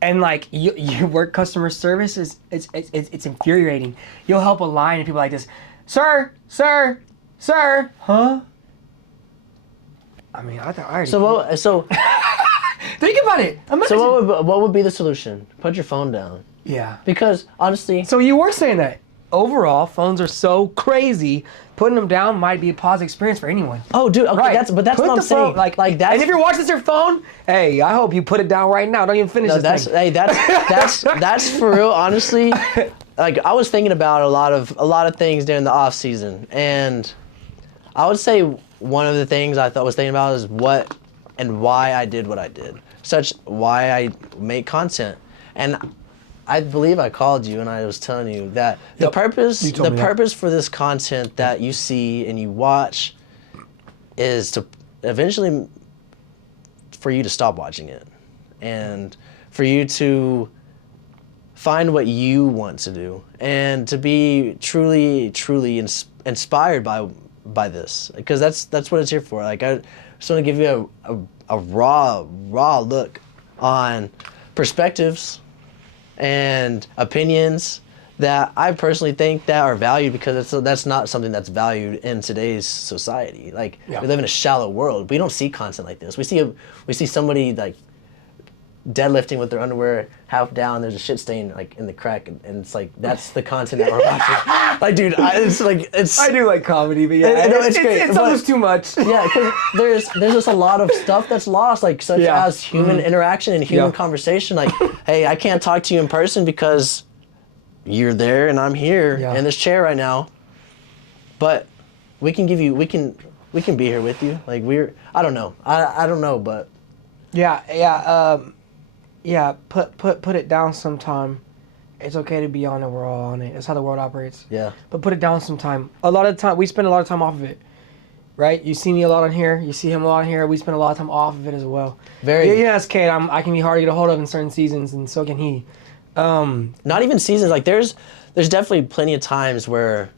And like you work customer service it's infuriating. You'll help a line and people like this, sir, huh? I mean, I thought I already. So think about it. Imagine. So what would be the solution? Put your phone down. Yeah. Because honestly, So you were saying that overall phones are so crazy. Putting them down might be a positive experience for anyone. oh dude, okay, Right. that's Put what I'm the phone- saying. Like that's And if you're watching this on your phone, hey, I hope you put it down right now. Don't even finish no, this that's thing. hey, that's for real. Honestly, like I was thinking about a lot of things during the off season, and I would say one of the things I was thinking about is what and why I did what I did, why I make content, and I believe I called you and I was telling you that the Yep. purpose You told me that. purpose for this content that you see and you watch is to eventually for you to stop watching it and for you to find what you want to do and to be truly inspired by this, because that's what it's here for. Like I just want to give you a raw look on perspectives and opinions that I personally think that are valued, because that's not something that's valued in today's society. Like Yeah. we live in a shallow world. We don't see content like this. We see somebody like deadlifting with their underwear half down. There's a shit stain like in the crack, and it's like that's the content that we're watching. Like, dude, it's I do like comedy, but yeah, No, it's great, It's but- almost too much. yeah, because there's just a lot of stuff that's lost, like such Yeah. as human interaction and human Yeah. conversation. Like, hey, I can't talk to you in person because you're there and I'm here Yeah. in this chair right now, but we can be here with you. Like I don't know, but Yeah, put it down sometime. It's okay to be on it. We're all on it. That's how the world operates. yeah. But put it down sometime. A lot of time, we spend a lot of time off of it, right? You see me a lot on here. You see him a lot on here. We spend a lot of time off of it as well. Very. Yeah, as Kate, I can be hard to get a hold of in certain seasons, and so can he. Not even seasons. Like there's definitely plenty of times where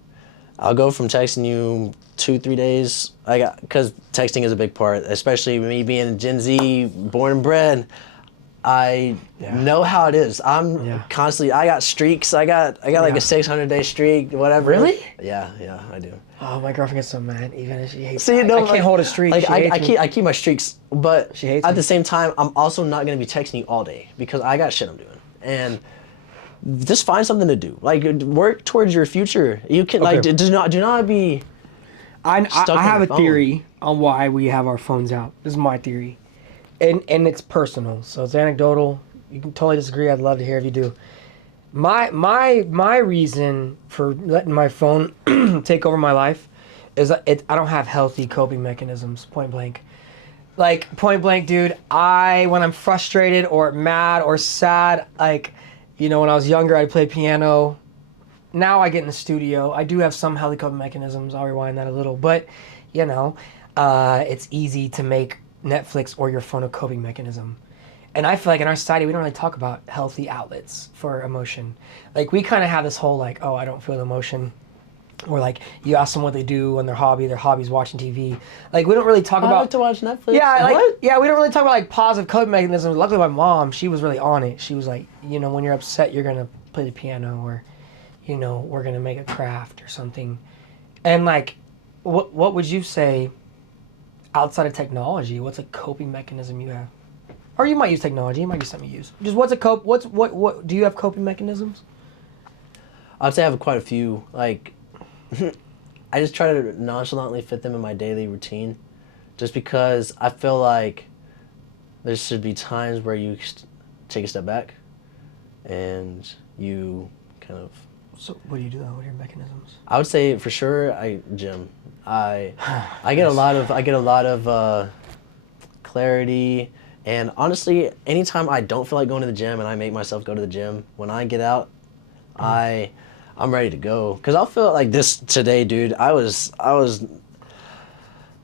I'll go from texting you 2-3 days. Because texting is a big part, especially me being Gen Z, born and bred. I know how it is. I'm constantly. I got streaks. I got like a 600-day streak, whatever. Really? Yeah, I do. Oh, my girlfriend gets so mad, even if she hates See, me. no, I can't hold a streak. Like She hates me. I keep my streaks, but She hates at me. the same time, I'm also not gonna be texting you all day because I got shit I'm doing. And just find something to do. Like work towards your future. You can like Okay. do not be. I stuck on have your a phone. theory on why we have our phones out. This is my theory, and it's personal, so it's anecdotal. You can totally disagree. I'd love to hear if you do. My reason for letting my phone take over my life is I don't have healthy coping mechanisms. Point blank. Like point blank, dude. When I'm frustrated or mad or sad, like, when I was younger, I played piano. Now I get in the studio. I do have some healthy coping mechanisms. I'll rewind that a little, but it's easy to make Netflix or your phone a coping mechanism. And I feel like in our society, we don't really talk about healthy outlets for emotion. Like we kind of have this whole like, oh, I don't feel emotion. Or like you ask them what they do on their hobby's watching TV. Like we don't really talk I about. like to watch Netflix. Yeah, What? we don't really talk about like positive coping mechanisms. Luckily, my mom, she was really on it. She was like, when you're upset, you're gonna play the piano, or, we're gonna make a craft or something. And like, what would you say, outside of technology? What's a coping mechanism you have? Or you might use technology. It might be something you use. Just what do you have coping mechanisms? I'd say I have quite a few. Like, I just try to nonchalantly fit them in my daily routine, just because I feel like there should be times where you take a step back, and you kind of. So what do you do? What are your mechanisms? I would say for sure gym. I get a lot of clarity, and honestly, anytime I don't feel like going to the gym and I make myself go to the gym, when I get out, I'm ready to go. Cause I'll feel like this today, dude. I was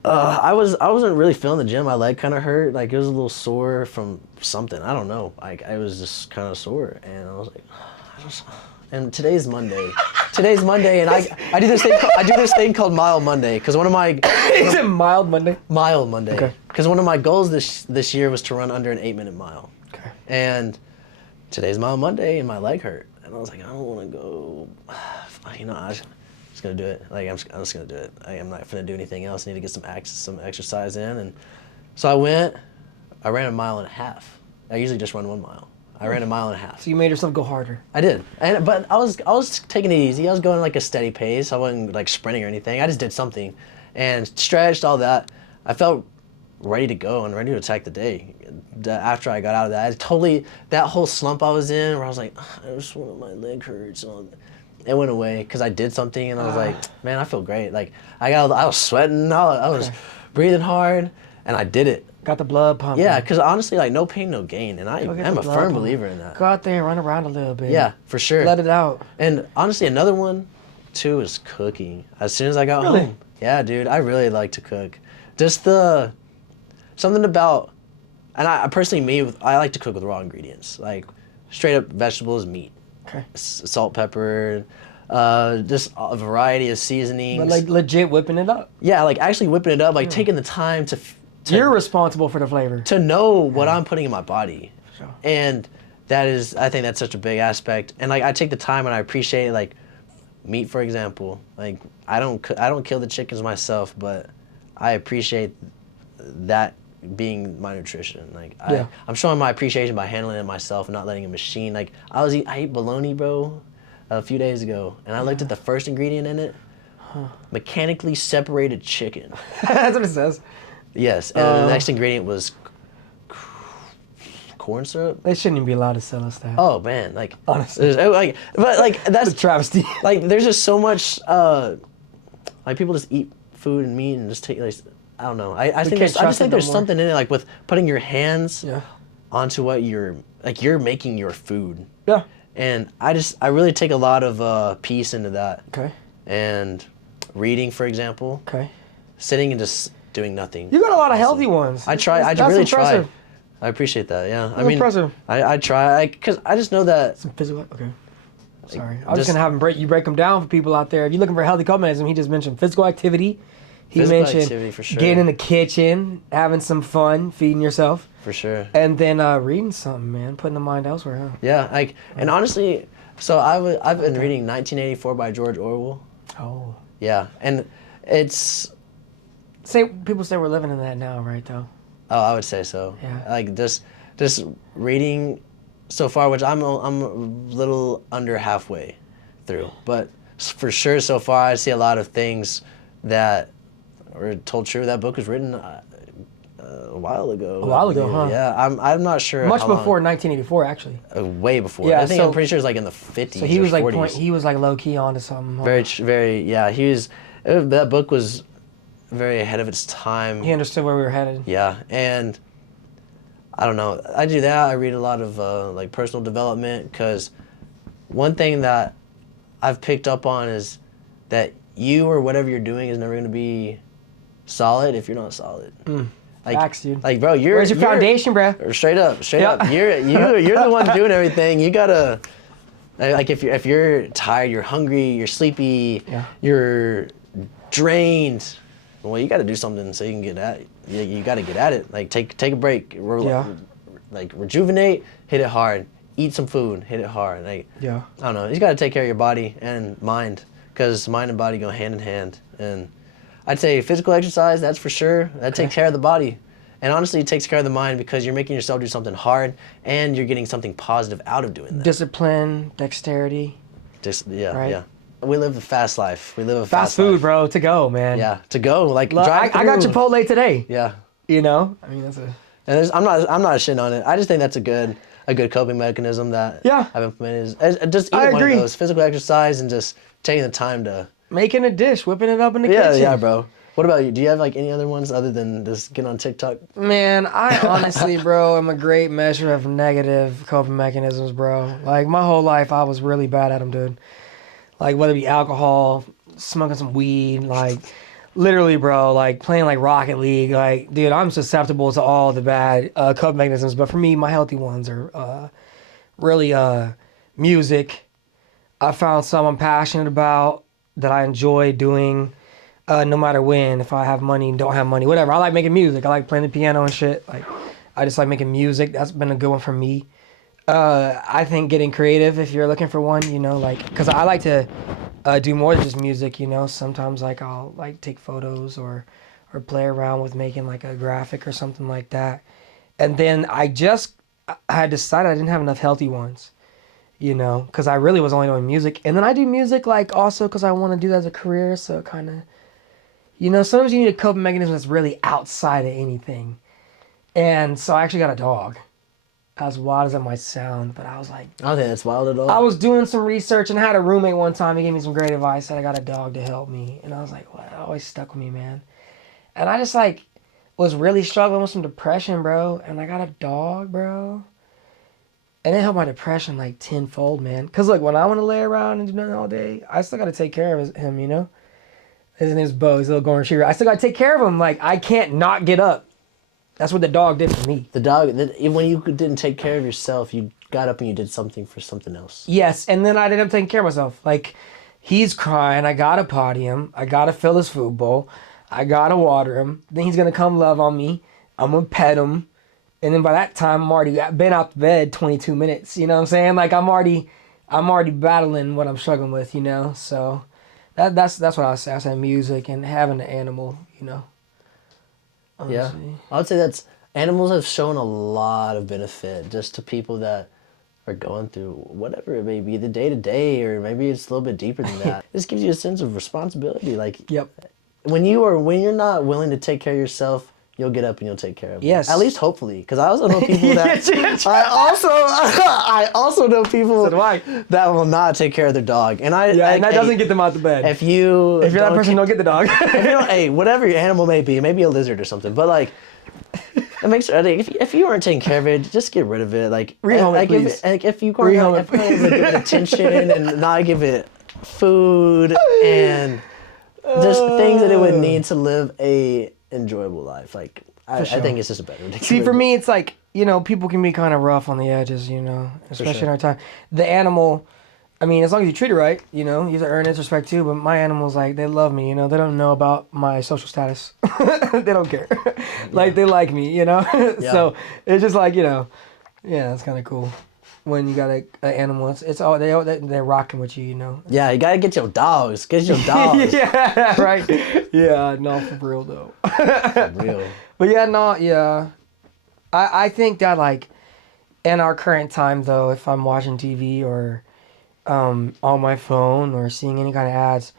I wasn't really feeling the gym. My leg kind of hurt. Like it was a little sore from something. I don't know. Like I was just kind of sore, and I was like, and today's Monday. Today's Monday, and I do this thing. I do this thing called Mild Monday because one of my Is it mild Monday? Mild Monday. Okay. Because one of my goals this year was to run under an 8-minute mile. Okay. And today's Mild Monday, and my leg hurt, and I was like, I don't want to go. You know, I'm just gonna do it. Like I'm just gonna do it. I'm not gonna do anything else. I need to get some exercise in, and so I went. I ran 1.5 miles. I usually just run 1 mile. I ran 1.5 miles. So you made yourself go harder. I did, but I was taking it easy. I was going like a steady pace. I wasn't like sprinting or anything. I just did something, and stretched all that. I felt ready to go and ready to attack the day. After I got out of that, that whole slump I was in, where I was like, I just want my leg hurts. And all that. It went away because I did something, and I was like, man, I feel great. Like I was sweating. I was breathing hard, and I did it. Got the blood pumping. Yeah, because honestly, like no pain, no gain, and I'm a firm believer in that. Go out there and run around a little bit. Yeah, for sure. Let it out. And honestly, another one, too, is cooking. As soon as I got home. Yeah, dude, I really like to cook. Just something about, and I personally, I like to cook with raw ingredients. Like, straight up vegetables, meat. Okay. Salt, pepper, just a variety of seasonings. But like legit whipping it up. Yeah, like actually whipping it up, like taking the time to You're responsible for the flavor. to know what I'm putting in my body. Sure. And I think that's such a big aspect. And like I take the time and I appreciate like meat, for example. Like I don't kill the chickens myself, but I appreciate that being my nutrition. Like I'm showing my appreciation by handling it myself and not letting a machine. Like I ate bologna, bro, a few days ago, and I looked at the first ingredient in it. Mechanically separated chicken. That's what it says. Yes, and the next ingredient was corn syrup. They shouldn't even be allowed to sell us that. Oh man, like honestly, that's a travesty. Like there's just so much. Like people just eat food and meat and just take. Like, I don't know. I just think there's something in it, like with putting your hands onto what you're making your food. Yeah. And I really take a lot of peace into that. Okay. And reading, for example. Okay. Sitting and just doing nothing. You got a lot of healthy ones. I try. I really try. I appreciate that. Yeah. That's impressive. I try because I just know that. Some physical. Okay. Sorry. I was just gonna have him break them down for people out there. If you're looking for a healthy coping mechanism, he just mentioned physical activity. He mentioned activity, for sure. Getting in the kitchen, having some fun, feeding yourself. For sure. And then reading something, man, putting the mind elsewhere, huh? Yeah, and honestly, so I've been reading 1984 by George Orwell. Oh. Yeah, and it's. People say we're living in that now, right? Though. Oh, I would say so. Yeah. Like just reading so far, which I'm a little under halfway through, but for sure so far I see a lot of things that were told true. That book was written a while ago. A while ago, huh? Yeah, I'm not sure. Much before 1984, actually. Way before. Yeah, I'm pretty sure it's like in the 50s. So he was or like 40s. he was like low key onto something. Very. Yeah, that book was very ahead of its time. He understood where we were headed. Yeah, and I don't know. I do that. I read a lot of like personal development because one thing that I've picked up on is that you or whatever you're doing is never going to be solid if you're not solid. Like, facts, dude. Like, bro, where's your foundation, bro? Straight up. You're the one doing everything. You gotta, like, if you're tired, you're hungry, you're sleepy, you're drained. Well, you got to do something so you can get at it. You got to get at it. Like take a break. Like rejuvenate, hit it hard. Eat some food, hit it hard. Like I don't know. You got to take care of your body and mind because mind and body go hand in hand. And I'd say physical exercise, that's for sure. That takes care of the body. And honestly, it takes care of the mind because you're making yourself do something hard and you're getting something positive out of doing that. Discipline, dexterity. Yeah. We live a fast life. We live a fast food, bro. To go, man. Yeah, to go. Like I got Chipotle today. Yeah. You know, I mean that's a. And I'm not shitting on it. I just think that's a good coping mechanism that I've implemented. Is just eating one of those physical exercise and just taking the time to making a dish, whipping it up in the kitchen. Yeah, bro. What about you? Do you have like any other ones other than just getting on TikTok? Man, I honestly, bro, am a great measure of negative coping mechanisms, bro. Like my whole life, I was really bad at them, dude. Like whether it be alcohol, smoking some weed, like Literally, bro, like playing like Rocket League, like, dude, I'm susceptible to all the bad coping mechanisms. But for me, my healthy ones are really music. I found some I'm passionate about that I enjoy doing, no matter when. If I have money, don't have money, whatever. I like making music. I like playing the piano and shit. Like, I just like making music. That's been a good one for me. I think getting creative, if you're looking for one, you know, like, cause I like to do more than just music. You know, sometimes like I'll like take photos or play around with making like a graphic or something like that. And then I had decided I didn't have enough healthy ones, you know, because I really was only doing music. And then I do music like also because I want to do that as a career. So kind of, you know, sometimes you need a coping mechanism that's really outside of anything. And so I actually got a dog. As wild as it might sound, but I was like, I don't think that's wild at all. I was doing some research and I had a roommate one time. He gave me some great advice. Said I got a dog to help me. And I was like, what? It always stuck with me, man. And I just like was really struggling with some depression, bro. And I got a dog, bro. And it helped my depression like tenfold, man. Cause look, when I want to lay around and do nothing all day, I still got to take care of him, you know? His name's Bo. He's a little golden retriever. I still got to take care of him. Like, I can't not get up. That's what the dog did for me. The dog, when you didn't take care of yourself, you got up and you did something for something else. Yes, and then I ended up taking care of myself. Like, he's crying. I gotta potty him. I gotta fill his food bowl. I gotta water him. Then he's gonna come love on me. I'm gonna pet him. And then by that time, I'm already been out the bed 22 minutes. You know what I'm saying? Like, I'm already battling what I'm struggling with, you know? So that's what I was saying. I said music and having an animal, you know? Honestly. Yeah, I would say animals have shown a lot of benefit just to people that are going through whatever it may be, the day to day, or maybe it's a little bit deeper than that. It just gives you a sense of responsibility. Like, yep. When you're not willing to take care of yourself, you'll get up and you'll take care of them. Yes. At least hopefully, because I also know people that I also know people that will not take care of their dog, and and that doesn't get them out the bed. If you're that person, don't get the dog. Hey, whatever your animal may be, maybe a lizard or something, but like, it makes if you aren't taking care of it, just get rid of it. Like, rehome it, please. If you can't give it attention and not give it food and just things that it would need to live a enjoyable life. Like, I think it's just a better. See, for me, it's like, you know, people can be kind of rough on the edges, you know, especially in our time. The animal, I mean, as long as you treat it right, you know, you have to earn its respect too. But my animals, like, they love me, you know. They don't know about my social status. They don't care. Like, they like me, you know. So it's just like, you know, yeah, it's kind of cool. When you got an animal, it's all they're rocking with you, you know. Yeah, you gotta get your dogs. Get your dogs. Yeah, right. Yeah, no, for real though. For real. But yeah, no, yeah. I think that, like, in our current time though, if I'm watching TV or on my phone or seeing any kind of ads,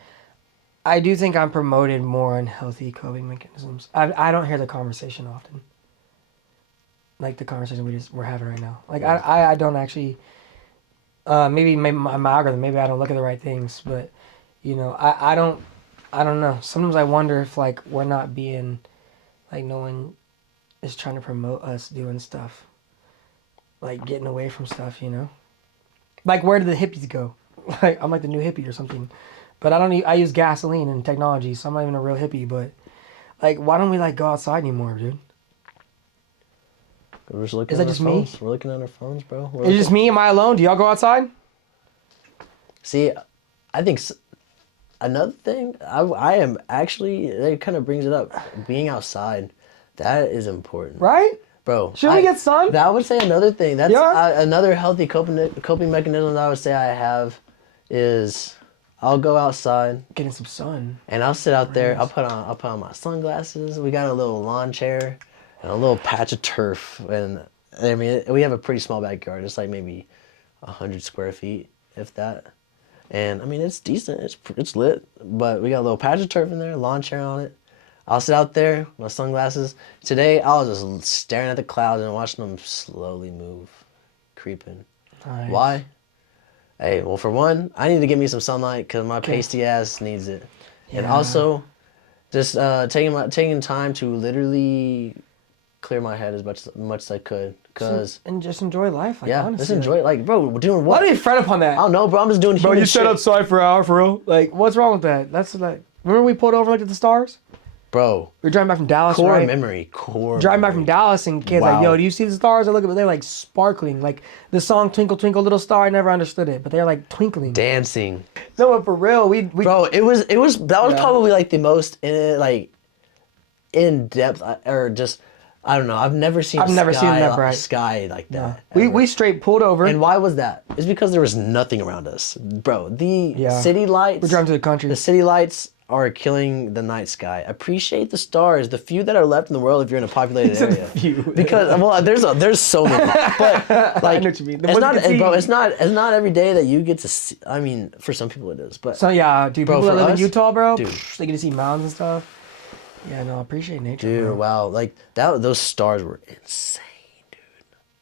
I do think I'm promoted more unhealthy coping mechanisms. I don't hear the conversation often. Like the conversation we're having right now. Like, I don't actually, maybe my algorithm, maybe I don't look at the right things, but, you know, I don't know. Sometimes I wonder if, like, we're not being, like, no one is trying to promote us doing stuff. Like, getting away from stuff, you know? Like, where did the hippies go? Like, I'm like the new hippie or something. But I use gasoline and technology, so I'm not even a real hippie, but, like, why don't we, like, go outside anymore, dude? We're just looking Is that just me? We're looking at our phones, bro. Is it just me? Am I alone? Do y'all go outside? See, I think another thing, I am actually, it kind of brings it up. Being outside, that is important. Right? Bro. Should we get sun? That would say another thing. That's another healthy coping mechanism that I would say I have is I'll go outside. Getting some sun. And I'll sit out there. I'll put on my sunglasses. We got a little lawn chair. And a little patch of turf, and I mean, we have a pretty small backyard. It's like maybe 100 square feet, if that. And I mean, it's decent. It's lit, but we got a little patch of turf in there, lawn chair on it. I'll sit out there, my sunglasses. Today, I was just staring at the clouds and watching them slowly move, creeping. Nice. Why? Hey, well, for one, I need to get me some sunlight because my pasty ass needs it. Yeah. And also, just taking time to literally clear my head as much as I could, cause and just enjoy life. Like, honestly, just enjoy it. Like, bro, we're doing what? Why do you fret upon that? I don't know, bro. I'm just doing. Bro, you shit. sat outside for an hour, for real. Like, what's wrong with that? That's like, remember we pulled over, looked at the stars. Bro. We were driving back from Dallas, Core right? memory. Driving back from Dallas, and kids like, Wow. yo, do you see the stars? I look at them, they're like sparkling. Like the song "Twinkle Twinkle Little Star," I never understood it, but they're like twinkling. Dancing. No, but for real, we Bro, that was Yeah. probably like the most in depth or just I don't know. I've never seen I've never seen that a bright. sky like that. we ever. straight pulled over. And why was that? It's because there was nothing around us, bro. The Yeah. city lights. We're driving to the country. The city lights are killing the night sky. Appreciate the stars, the few that are left in the world if you're in a populated said area. few. Because there's so many. But like I know what you mean. The it's ones not you can see. bro, it's not every day that you get to see. I mean, for some people it is, but So yeah, dude, Bro, people that for live in us, Utah, bro, dude. they get to see mountains and stuff. Yeah, no, I appreciate nature, dude, bro. wow, like those stars were insane,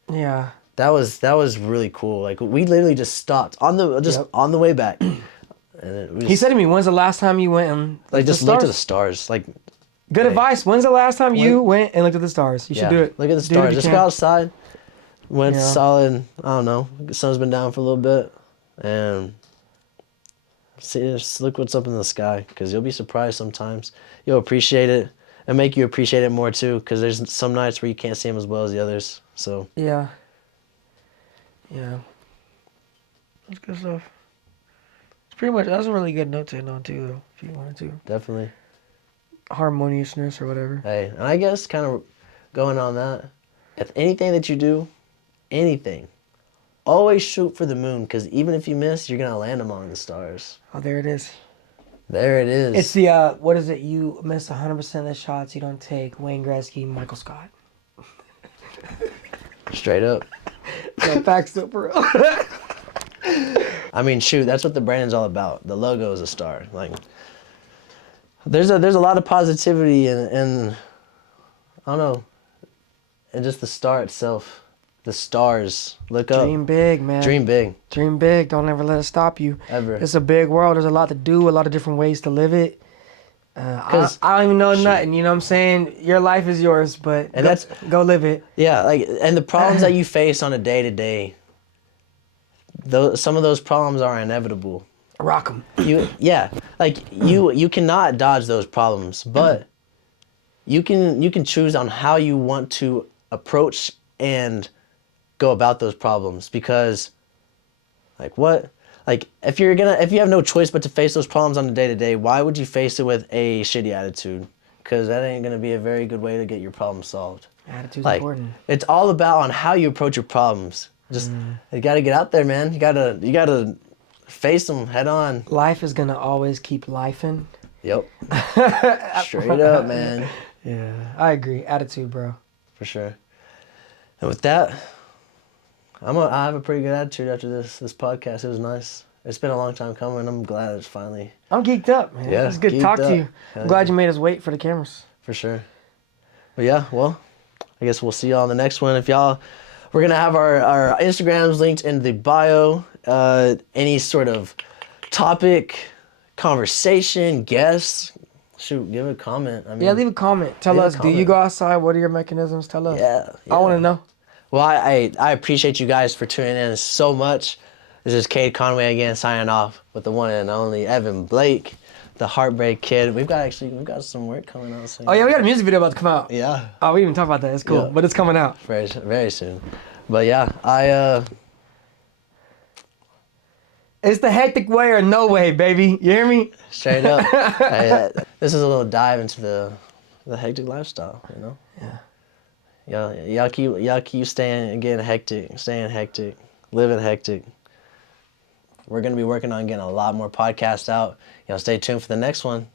dude. Yeah. That was really cool. Like we literally just stopped on the way back. And it was, He said to me, "When's the last time you went and like just the looked at stars?" the stars. Like Good advice. When's the last time you went and looked at the stars? You should do it. Look at the Do it if stars. you Just can. go outside. Went Yeah. solid. I don't know. The sun's been down for a little bit, and just look what's up in the sky. Because you'll be surprised sometimes. You'll appreciate it, and make you appreciate it more too. Because there's some nights where you can't see them as well as the others. So Yeah. Yeah. That's good stuff. It's pretty much, that's a really good note to end on too, though, if you wanted to. definitely. Harmoniousness or whatever. Hey, and I guess kind of going on that, if anything that you do, anything, always shoot for the moon. Because even if you miss, you're gonna land among the stars. Oh, there it is. There it is. It's the, what is it? You miss 100% of the shots you don't take. Wayne Gretzky, Michael Scott. Straight up. Yeah, facts though, for real. I mean, shoot, that's what the brand's all about. The logo is a star. Like, there's a lot of positivity in I don't know, and just the star itself. The stars. Look up. Dream big, man. Dream big. Dream big. Don't ever let it stop you. Ever. It's a big world. There's a lot to do, a lot of different ways to live it. I don't even know nothing, you know what I'm saying? Your life is yours, but And go live it. Yeah, like, and the problems that you face on a day to day, some of those problems are inevitable. Rock 'em. You cannot dodge those problems, but you can choose on how you want to approach and go about those problems. Because if you have no choice but to face those problems on the day to day, why would you face it with a shitty attitude? Because that ain't gonna be a very good way to get your problem solved. Attitude's important. It's all about on how you approach your problems. Just you gotta get out there, man. You gotta face them head on. Life is gonna always keep lifing. Yep. Straight up, man. Yeah, I agree. Attitude, bro. For sure. And with that, I have a pretty good attitude after this podcast. It was nice. It's been a long time coming. I'm glad it's finally. I'm geeked up, man. Yeah, It's good to geeked talk up. to you. Hell I'm glad yeah. you made us wait for the cameras. For sure. But yeah, well, I guess we'll see y'all in the next one. We're going to have our Instagrams linked in the bio. Any sort of topic, conversation, guests, shoot, give a comment. I mean, Yeah, leave a comment. Tell leave a us, do you comment. go outside? What are your mechanisms? Tell us. Yeah. I want to know. Well, I appreciate you guys for tuning in so much. This is Cade Conway again, signing off with the one and only Evan Blake, the Heartbreak Kid. We've got some work coming out soon. Oh, yeah, we got a music video about to come out. Yeah. Oh, we didn't even talk about that. It's cool. Yeah. But it's coming out. Very, very soon. But yeah, It's the hectic way or no way, baby. You hear me? straight up. This is a little dive into the hectic lifestyle, you know? Yeah. Y'all keep staying hectic, living hectic. We're gonna be working on getting a lot more podcasts out. Stay tuned for the next one.